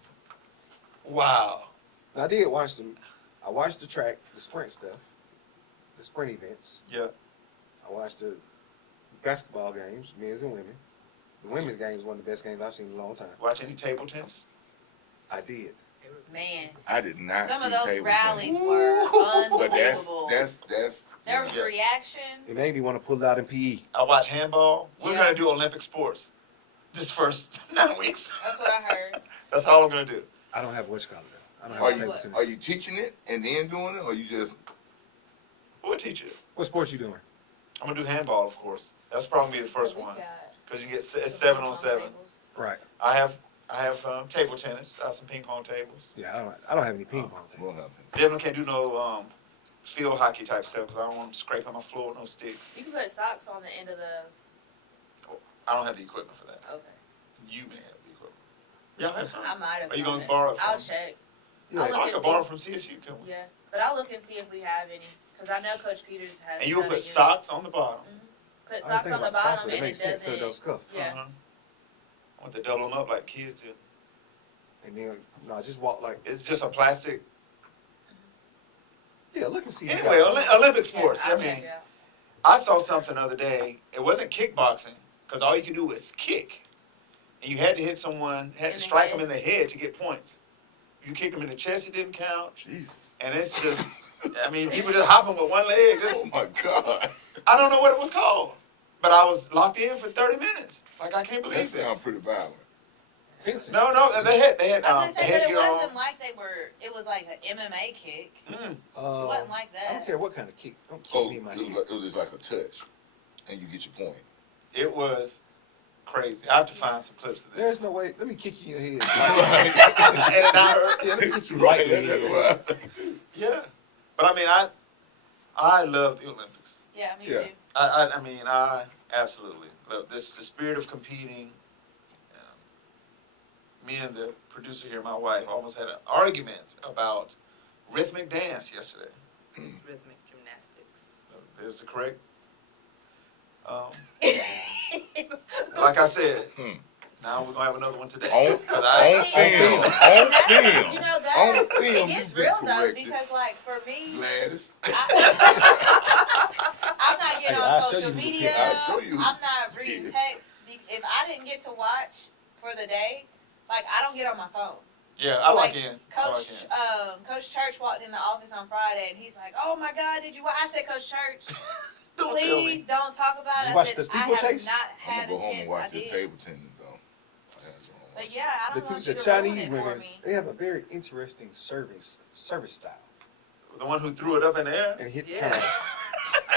Wow. I did watch them. I watched the track, the sprint stuff, the sprint events. Yeah. I watched the basketball games, men's and women. The women's game is one of the best games I've seen in a long time. Watch any table tennis? I did. Man, I did not some see of those table rallies tennis. were But unbelievable. that's There was Yeah. reaction. It made me want to pull it out in PE. I watch handball. We're Yeah. gonna do Olympic sports this first 9 weeks. That's what I heard. That's all I'm gonna do. I don't have what you call it though. I don't Are have you table tennis. are you teaching it and then doing it, or you just We'll teach it. What sports you doing? I'm gonna do handball, of course. That's probably the first So we one got because you get some it's 7-on-7. tables. Right. I have table tennis. I have some ping pong tables. Yeah, I don't have any ping pong tables. well help Definitely can't do no field hockey type stuff because I don't want to scrape on my floor with no sticks. You can put socks on the end of those. I don't have the equipment for that. Okay. You may have the equipment. Y'all have some? I might have. Are you found gonna it. borrow it from I'll me? check. Yeah, I'll I look can and borrow see. from CSU. Come on. Yeah, but I'll look and see if we have any. Because I know Coach Peters has. And you will done put it, socks on the bottom. Put I didn't socks think on the about soccer, bottom but it and it makes sense so it doesn't. don't scuff. Yeah. Uh-huh. I want to double them up like kids do. And then no, just walk like It's just a plastic. yeah. Look and see. if you Anyway, got something. Olympic Yeah, sports. I'll I check mean, it out. I saw something the other day. It wasn't kickboxing because all you could do was kick, and you had to hit someone, had In to the strike head. them in the head to get points. If you kicked them in the chest, it didn't count. Jesus. And it's just, I mean, people just hopping with one leg. Just, Oh my God. I don't know what it was called, but I was locked in for 30 minutes. Like I can't That believe this. sounds pretty violent. Fencing. No, they had I was gonna say, but it headgear wasn't on. like they were. It was like an MMA kick. Mm. It wasn't like I don't that. care what kind of kick. Don't kick Oh, me in my it was, head. like, it was like a touch, and you get your point. It was crazy. I have to find some clips of this. There's no way. Let me kick you in your head. And it not hurt. Yeah, let me kick you Right, lightly in your head. that's Yeah, but I mean, I love the Olympics. Yeah, me Yeah. too. I mean, I absolutely love this. The spirit of competing. Me and the producer here, my wife, almost had an argument about rhythmic dance yesterday. It's rhythmic gymnastics. There's the correct. Like I said, now we're gonna have another one today. On, 'Cause on film, on That's- film, You know, that, on film, it gets you've been real though, corrected. because like for me, Gladys. I'm not getting Hey, on I'll show social you who to media. pick. I'll show you who I'm to not reading pick. text. If I didn't get to watch for the day, like I don't get on my phone. Yeah, I like Like, Ian. I like Coach Ian. Coach Church walked in the office on Friday and he's like, "Oh my God, did you?" I said, "Coach Church, Don't tell please me. don't talk about Did it." you I watch said, the "I steeplechase? have not I'm had gonna a go home chance." and watch I this did. table tennis though. I have to go home. But yeah, I don't want you The to Chinese ruin it for women, me. they have a very interesting service style. The one who threw it up in the air? And hit Yeah. kind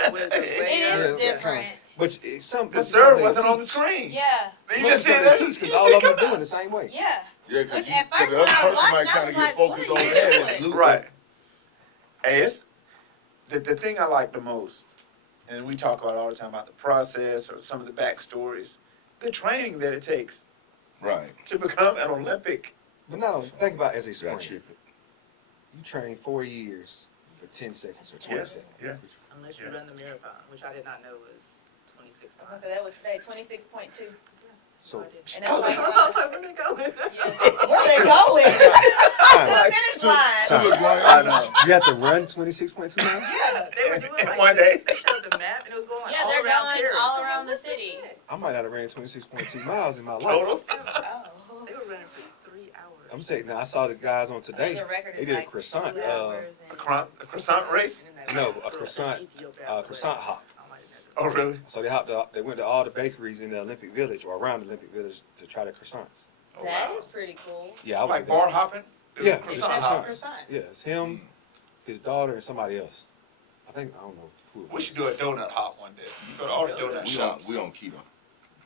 of, With the way It up. is Yeah, different. but some The serve wasn't on the screen. Yeah, You just said that. because You all said, of them come are doing on. the same way. yeah. Yeah, Which because at first the when other I was person might watching, I kind of was get like, focused what on are you that doing? and lose. Right. Hey, it's the thing I like the most, and we talk about all the time about the process or some of the backstories, the training that it takes Right. to become an Olympic. But not only, think about as a Got sprinter. you. You train 4 years for 10 seconds or 20 Yeah, seconds. yeah. Unless you Yeah. run the marathon, which I did not know was 26 I was miles. gonna say that was today, 26.2. So, And I that's was like, I was like, where they going? where they going? To the finish line. Two look going I know. you have to run 26.2 miles? Yeah, they were doing In like one day. They showed the map and it was going Yeah, all they're around going Paris. all I'm like, around the what city. heck? I might not have ran 26.2 miles in my life. Total? Oh. They were running for 3 hours. I'm saying, now I saw the guys on today. The record They is did a like croissant. 2 hours A and- croissant race? And then that No, girl, a croissant, Ethiopia, croissant hop. I'm like, Oh, really? So they went to all the bakeries in the Olympic Village or around the Olympic Village to try the croissants. Oh, That wow. is pretty cool. Yeah, I was Like there. bar hopping? It was Yeah, croissant It's croissant actually hopping. croissant. Yeah, it's him, his daughter, and somebody else. I don't know who it We was. should do a donut hop one day. You go to all the donut We shops. on keto.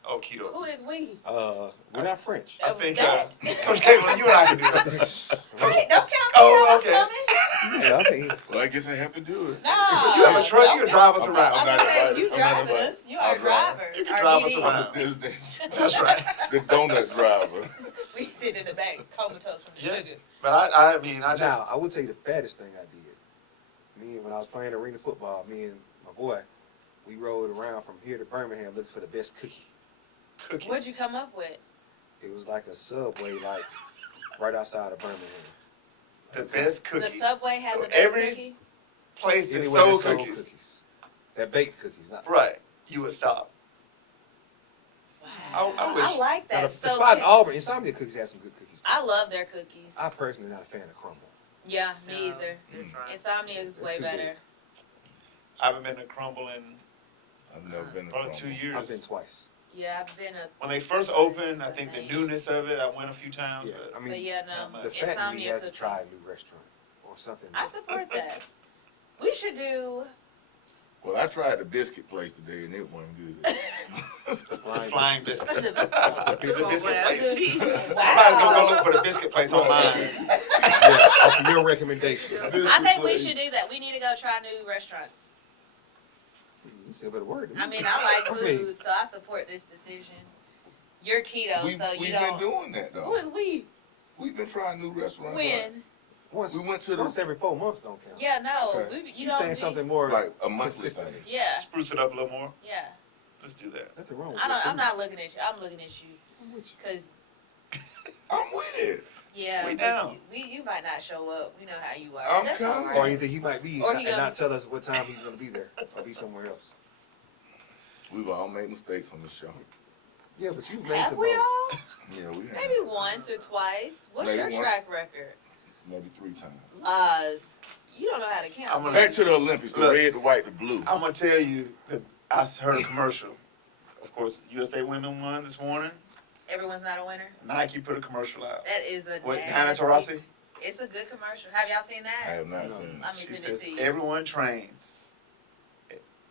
Oh, keto. Who is we? We're not French. I think, That. Coach Caitlin, you and I can do it. Hey, don't count me Oh, out, okay. homie. Yeah, I mean, Well, I guess I have to do it. No. You have a truck, you can don't drive us I'm around. I'm not gonna say, invited. you I'm not driving invited. us. You are a I'll drive. driver. You can Our drive us DD. around. That's right. The donut driver. We sit in the back comatose from the Yeah. sugar. But I mean, I just, now, I would tell you the fattest thing I did. Me, when I was playing arena football, me and my boy, we rode around from here to Birmingham looking for the best cookie. cookie. What'd you come up with? It was like a Subway, like right outside of Birmingham. The best The cookie. Subway had So the best every- cookie? Place that Anywhere sold that sold cookies. cookies. That baked cookies, not Right. You would stop. Wow. I wish- I like Now, that. the spot in Auburn, Insomnia Cookies has some good cookies too. I love their cookies. I personally not a fan of crumble. Yeah, me No, either. they're trying. Insomnia is They're way too better. big. I haven't been to Crumble in I've never been to probably Crumble. 2 years. I've been twice. Yeah, I've been a. When they first opened, I think the newness of it, I went a few times. Yeah, But I But mean, yeah, not no. much. the fat in me Insomnia has to cookies. try a new restaurant or something. I support that. We should do. Well, I tried the biscuit place today and it wasn't good. The flying Flying biscuit. biscuit. the- The biscuit Wow. place. Somebody's Wow. gonna go look for the biscuit place online. Yeah, off of your recommendation. I think we should do that. We need to go try new restaurants. You said a better word. I mean, I like I mean- food, so I support this decision. You're keto, We've so you been don't. doing that Who though. is we? We've been trying new restaurants. When? Once, We went to the- once every 4 months don't count. Yeah, no. Okay. You She's don't saying need- something more Like a monthly consistent. thing. Yeah, Spruce it up a little more. yeah. Let's do that. Nothing wrong with I don't. that. I'm not looking at you. I'm looking at you, I'm with you. cause I'm with it. yeah, We but down. you might not show up. We know how you are. I'm That's coming. all Or right. either he might be Or and he gonna- not tell us what time he's going to be there or be somewhere else. We've all made mistakes on this show. Yeah, but you've made Have the we most. all? Yeah, we have. Maybe once or twice. What's Maybe your once. track record? Maybe 3 times. You don't know how to count. I'm gonna- Back to the Olympics, the Look. red, the white, the blue. I'm gonna tell you that I heard a commercial. Of course, USA Women won this morning. Everyone's not a winner. Nike put a commercial out. That is a What, nasty- Hannah Taurasi? It's a good commercial. Have y'all seen I that? have not No. seen Let me She send it says to you. everyone trains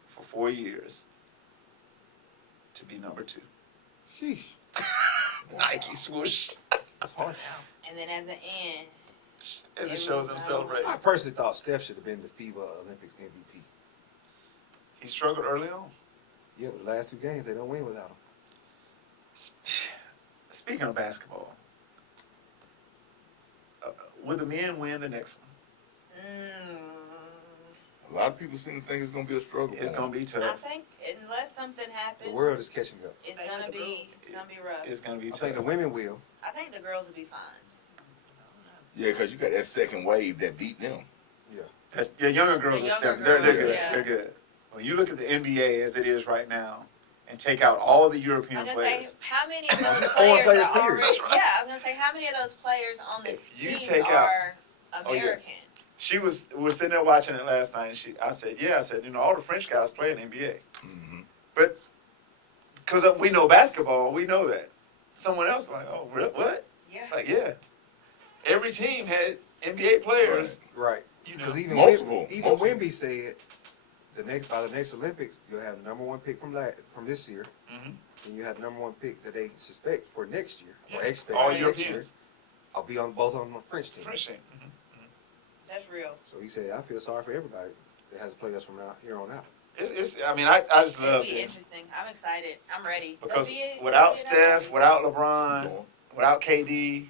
for 4 years to be number 2. Sheesh. Nike swoosh. That's harsh. And then at the end, And it shows them celebrating. I personally thought Steph should have been the FIBA Olympics MVP. He struggled early on. Yeah, but the last 2 games, they don't win without him. Speaking of basketball, will the men win the next one? A lot of people seem to think it's going to be a struggle. It's for gonna them. be I tough. think unless something happens, The world is catching up. it's Same gonna with the be girls. it's gonna be rough. It's gonna be I tough. think the women will. I think the girls will be fine. Yeah, because you got that second wave that beat them. The younger girls The are younger stepping. They're girls, good. yeah. They're good. When you look at the NBA as it is right now, and take out all the I European was gonna say, players. how many of those Just foreign players are players, period. already? Yeah, I was gonna say, how many of those players on the If you team take out- are Oh, yeah. American? We were sitting there watching it last night, and I said, all the French guys play in the NBA. Mhm. But, because we know basketball, we know that. Someone else like, oh, really? What? Yeah. Like, yeah. Every team had NBA players. Right. You know, Because even multiple. Wemby said by the next Olympics you'll have the number one pick from this year, Mhm. and you have the number one pick that they suspect for next year or Yeah. expect All for next year. Europeans. I'll be on both on the French team. French team. That's real. So he said, I feel sorry for everybody that has to play us from here on out. I just It'll love be it. interesting. I'm excited. I'm ready. Because NBA without NBA Steph, without LeBron, without KD,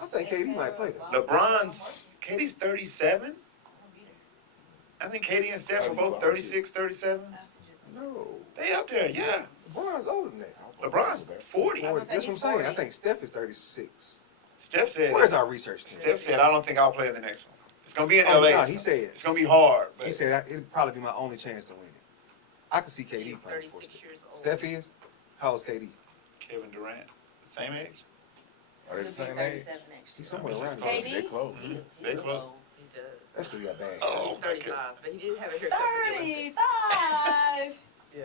I think KD might play that. KD's 37? I think KD and Steph are both 36, 37. No, They up there, yeah. LeBron's older than that. LeBron's 40. gonna say That's what I'm he's saying. I 40. think Steph is 36. Steph said, Where's our research team? Steph said, I don't think I'll play in the next one. It's going to be in Oh, LA. no, he said. It's going to be hard. He But said it'd probably be my only chance to win it. I could see KD He's playing before 36 years old. Steph is? How old's KD? Kevin Durant, the same age? Are they the He'll be same age? 37 next He's year. somewhere around KD? there. They close. He They look close. old. He does. That's because he got bad. Oh, He's my 35, but he did have a haircut. for the Olympics. 35. Yeah.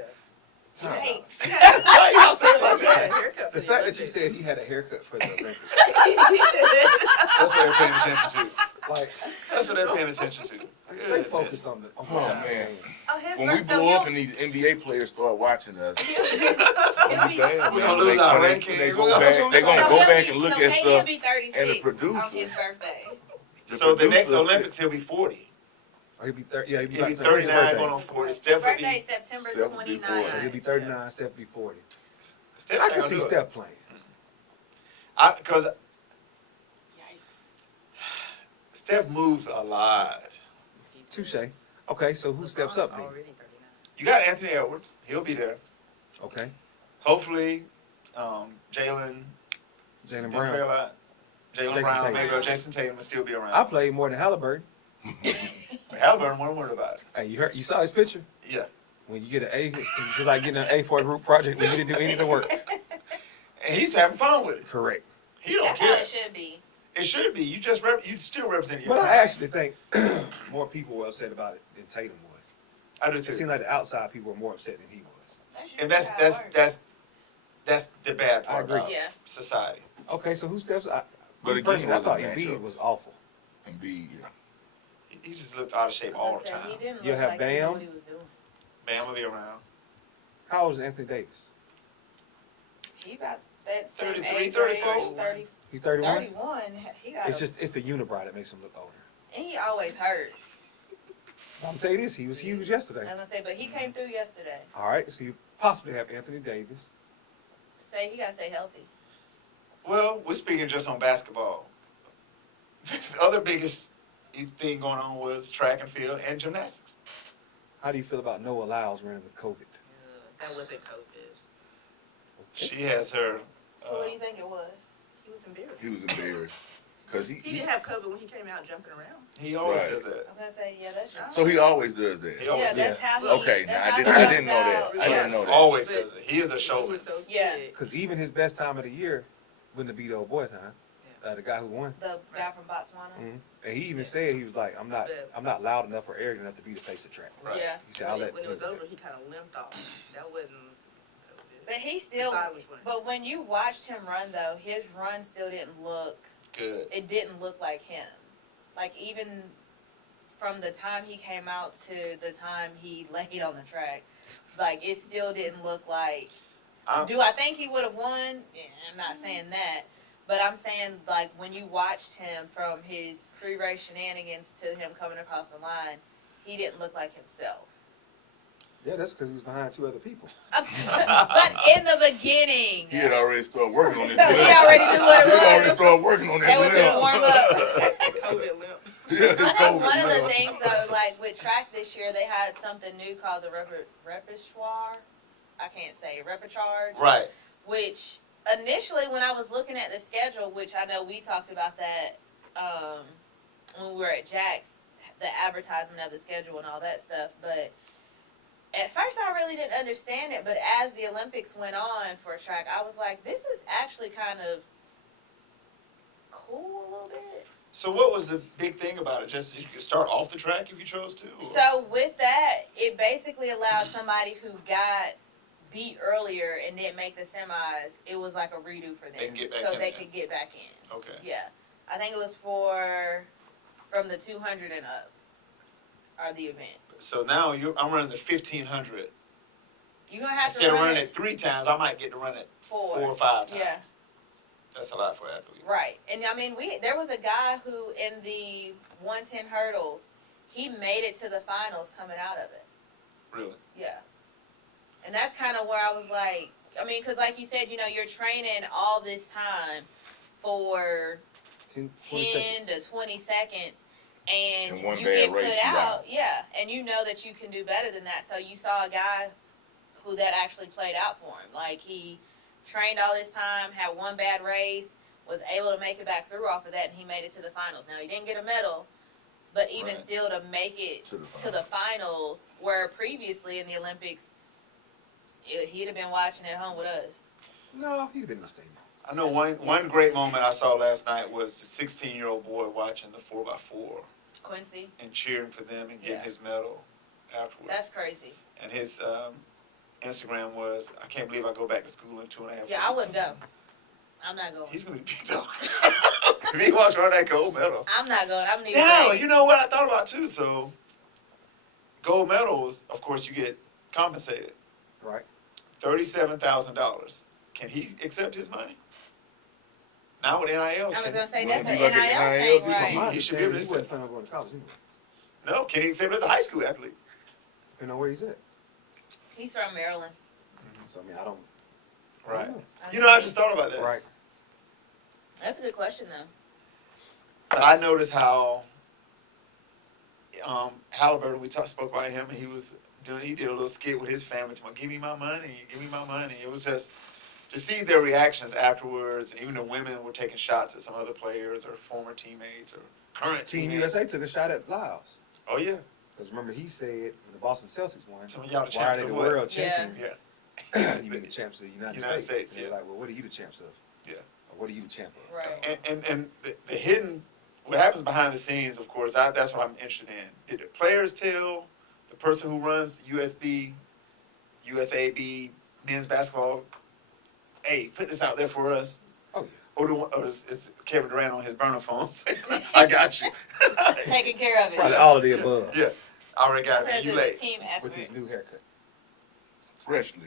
Time out. Yikes. Why y'all say it like He had a that? haircut for The the fact that you Olympics. said he had a haircut for the Olympics, He did. That's what they're paying attention to. like, That's what they're paying attention to. stay Goodness. focused on the. Oh, man. Oh, his When we birthday- blow up and these NBA players start watching us, He'll it's be- gonna be bad, We're man. gonna lose our When they rankings. go That's back, what they're I'm gonna saying. go he'll back be- and look so at KD stuff. will be 36 and the on producer. his birthday. So the next producer Olympics, he'll be 40. Oh, he'll be 30. Yeah, He'll be about to his 39 birthday. going on 40. His Steph will birthday be. is September Steph will be 29. So he'll be 39. Steph will be 40. Steph's I not can gonna see do it. Steph playing. Because Yikes. Steph moves a lot. Touche. Okay, so who steps up LeBron's then? already 39. You got Anthony Edwards. He'll be there. Okay, Hopefully, Jalen Jalen didn't play a Brown. lot. Jalen Jason Brown, Tatum. maybe, or Jason Tatum will still be around. I played more than Halliburton. But Halliburton, one word about it. Hey, you saw his picture? Yeah. When you get an A, it's just like getting an A for a group project when you didn't do any of the work. And he's having fun with it. Correct. He don't That's how care. it should be. It should be. You still represent your But I country. actually think more people were upset about it than Tatum was. I do It too. seemed like the outside people were more upset than he was. And That's that's usually how it works. that's the bad I part agree. about Yeah. society. Okay, so who steps up? But again, Personally, I thought it wasn't Embiid matchups. was awful. And be, yeah. He just looked out of shape all the He time. didn't You look have like he knew Bam? what he was doing. Bam will be around. How old is Anthony Davis? He about that same 33, age 34? range, 30, He's 31? 31. He got It's the unibrow that makes him look older. and he always hurt. I'm saying this, he was huge yesterday. I was gonna say, but he came through yesterday. All right, so you possibly have Anthony Davis. Say he gotta stay healthy. Well, we're speaking just on basketball. The other biggest thing going on was track and field and gymnastics. How do you feel about Noah Lyles running with COVID? That wasn't COVID. She has her. So what do you think it was? He was embarrassed. He was embarrassed. Because He didn't have COVID when he came out jumping around. He always Right. does that. I was gonna say, yeah, that's just, So he always does that. He always yeah, that's how he. Okay, that's now I how didn't- he I didn't know that. jumped I out. didn't know that. Always But does it. He is a He showman. was so Yeah. sick. Because even his best time of the year wouldn't be the old boy time. The guy who won. The guy from Botswana. Mhm. And he even said he was like, I'm not loud enough or arrogant enough to be the face of track. Right. Yeah, He said, I'll let When it him was do over, that. he kind of limped off. That wasn't COVID. but he still. Decide which one. But when you watched him run, though, his run still didn't look. Good. It didn't look like him. Like even from the time he came out to the time he laid on the track, like it still didn't look like. Do I think he would have won? Yeah, I'm not saying that, but I'm saying like when you watched him from his pre-race shenanigans to him coming across the line, he didn't look like himself. Yeah, that's because he was behind two other people. But in the beginning, He had already started working on this. So he already knew what it He had already was. started working on that. That was his limb. warm up. COVID limp. Yeah, I think COVID one of the limb. things though, like with track this year, they had something new called the repertoire. I can't say it, repercharge. Right. Which initially, when I was looking at the schedule, which I know we talked about that when we were at Jack's, the advertisement of the schedule and all that stuff, but at first I really didn't understand it, but as the Olympics went on for track, I was like, this is actually kind of cool a little bit. So what was the big thing about it? Just you could start off the track if you chose to? Or? So with that, it basically allowed somebody who got beat earlier and didn't make the semis, it was like a redo for them. They can get back so in they then. could get back in. Okay. Yeah. I think it was from the 200 and up are the events. So now I'm running the 1500. You're going to have Instead to of run running it 3 times, I might get to run it 4 or 5 times. Yeah. That's a lot for an athlete. Right. And I mean, there was a guy who in the 110 hurdles, he made it to the finals coming out of it. Really? Yeah. And that's kind of where I was like, I mean, because like you said, you're training all this time for 10 to 20 seconds. And And one you bad get race, put you out. out. Yeah. And you know that you can do better than that. So you saw a guy who that actually played out for him. Like he trained all this time, had one bad race, was able to make it back through off of that, and he made it to the finals. Now, he didn't get a medal, but even Right. still to make it to the finals, where previously in the Olympics, he'd have been watching at home with us. No, he'd have been in the stadium. I know one great moment I saw last night was the 16-year-old boy watching the 4x4 Quincy, and cheering for them and getting Yeah. his medal afterwards. that's crazy. And his Instagram was, I can't believe I go back to school in 2.5 weeks. Yeah, I wouldn't go. I'm not going. He's going to be picked up. If he walks around that gold medal. I'm not going. I'm need Now, a you know what I thought about too? So, gold medals, of course, you get compensated. Right. $37,000. Can he accept his money? Now with NILs, I was can going to say, Well, that's if an you look NIL at thing, NIL, right? My He should be able to understanding, he accept- wasn't planning on going to college anyway. no, can he accept as a high school athlete? Depending on where he's at. He's from Maryland. So, I mean, I don't Right. know. You know, I just thought about that. Right. That's a good question, though. But I noticed how Halliburton, we spoke about him, and he did a little skit with his family, talking, give me my money, give me my money. It was just, to see their reactions afterwards, and even the women were taking shots at some other players or former teammates or current Team teammates. USA took a shot at Lyles. Oh, yeah. Because remember, he said when the Boston Celtics won, Some of y'all the why are champs they of the what? world Yeah. champions? Yeah. You mean the champs of the United United States? States, And they're yeah. like, well, what are you the champs of? Yeah. Or what are you the champ of? Right. And the hidden, what happens behind the scenes, of course, that's what I'm interested in. Did the players tell the person who runs USAB men's basketball, hey, put this out there for us? Oh, yeah. Or is Kevin Durant on his burner phone saying, I got you. Taking care of it. Probably all of the above. Yeah, I already got it. Says You it's a late. team With effort. his new haircut. Freshly.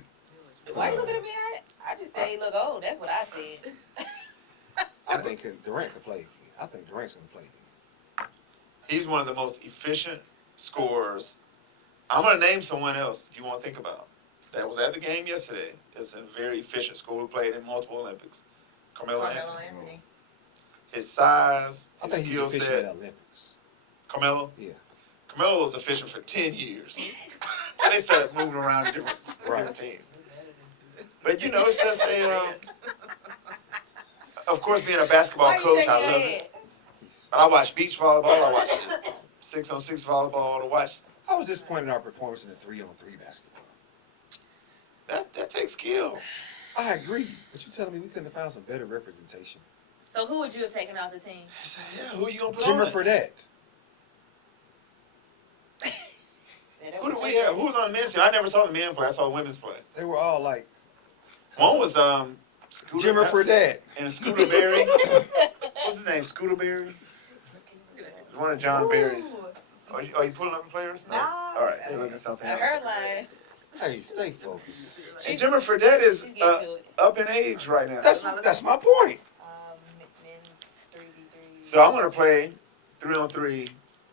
Why you looking at me? I just said he look old. That's what I said. I think Durant could play. I think Durant's going to play. He's one of the most efficient scorers. I'm going to name someone else you want to think about. That was at the game yesterday. It's a very efficient scorer who played in multiple Olympics. Carmelo Anthony. Carmelo Anthony. His size, I his think he's skill efficient set. at Olympics. Carmelo? Yeah. Carmelo was efficient for 10 years. Until they started moving around to different teams. But you know, it's just of course, being a basketball Why you coach, shaking I your love head? it. But I watch beach volleyball, I watch 6-on-6 volleyball, I watch, I was disappointed in our performance in the 3-on-3 basketball. that takes skill. I agree, but you telling me we couldn't have found some better representation? So who would you have taken off the team? I said, yeah, who you gonna put Jimmer on? Fredette. Who do we have? Who was on the men's team? I never saw the men play, I saw the women's play. They were all like One was Scooter Jimmer Fredette. and Scooter Berry. What's his name? Scooter Berry? It's one of John Berry's. Are you pulling up the players? No. Nah. All right, they're looking at something else. Her line. Hey, stay focused. And Jimmer Fredette is She's getting to it. up in age right now. That's my point. Men's 3v3. So I'm gonna play 3-on-3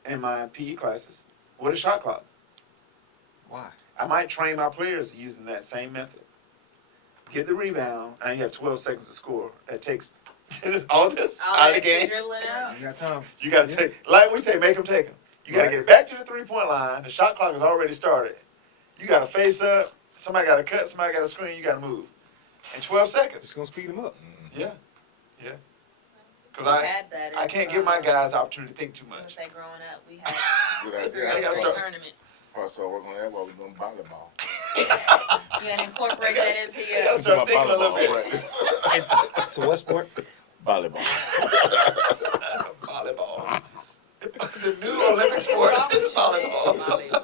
in my PE classes with a shot clock. Why? I might train my players using that same method. Get the rebound, and you have 12 seconds to score. That takes all this out of the game. Dribbling out. You got time. You got to take, like we take, make them take them. You got to Right. get it back to the 3-point line. The shot clock has already started. You got to face up. Somebody got to cut. Somebody got to screen. You got to move. In 12 It's seconds. gonna speed them up. Yeah, yeah. Because We had that I in, can't give my guys the opportunity to think too I was much. gonna say growing up, we had Good idea. I gotta start- tournaments. Probably start working on that while we're doing volleyball. You gotta incorporate that into I your. start thinking a little bit. So what sport? Volleyball. Volleyball. The new Olympic sport is volleyball.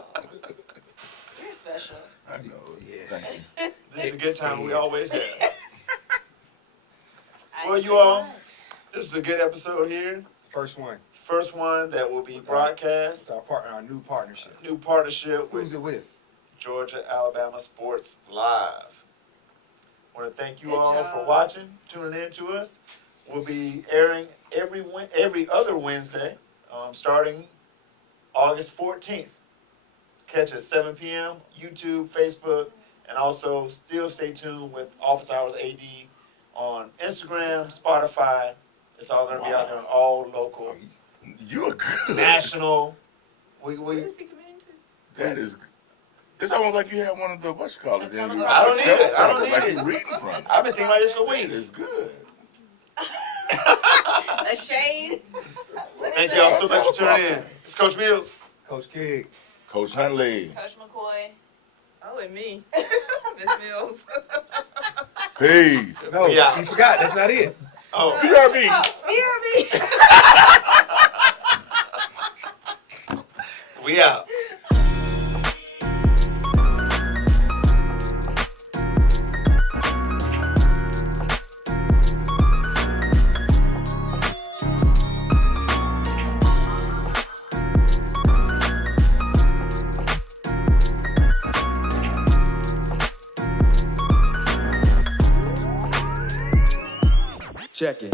You're special. I know. Yes. Thank This is a good time we always have. I Well, you agree. all, this is a good episode here. First one. First one that will be broadcast. It's our partner, our new partnership. New partnership Who's with it with? Georgia Alabama Sports Live. Want to thank you Good all job. for watching, tuning in to us. We'll be airing every other Wednesday, starting August 14th. Catch us 7 p.m. YouTube, Facebook, and also still stay tuned with Office Hours AD on Instagram, Spotify. It's all going to be out there on all local, you. You're good. national. What We is he committing to? That is. It's almost like you have one of the what you call it. That's all I don't need it. I don't need like it. you're reading from. I've been thinking about this for That weeks. is good. A shade. What is Thank y'all that? so much for tuning in. It's Coach Mills. Coach King. Coach Huntley. Coach McCoy. Oh, and me. Miss Mills. Peace. No, Yeah. you forgot. That's not it. Oh, BRB. we out. Check it.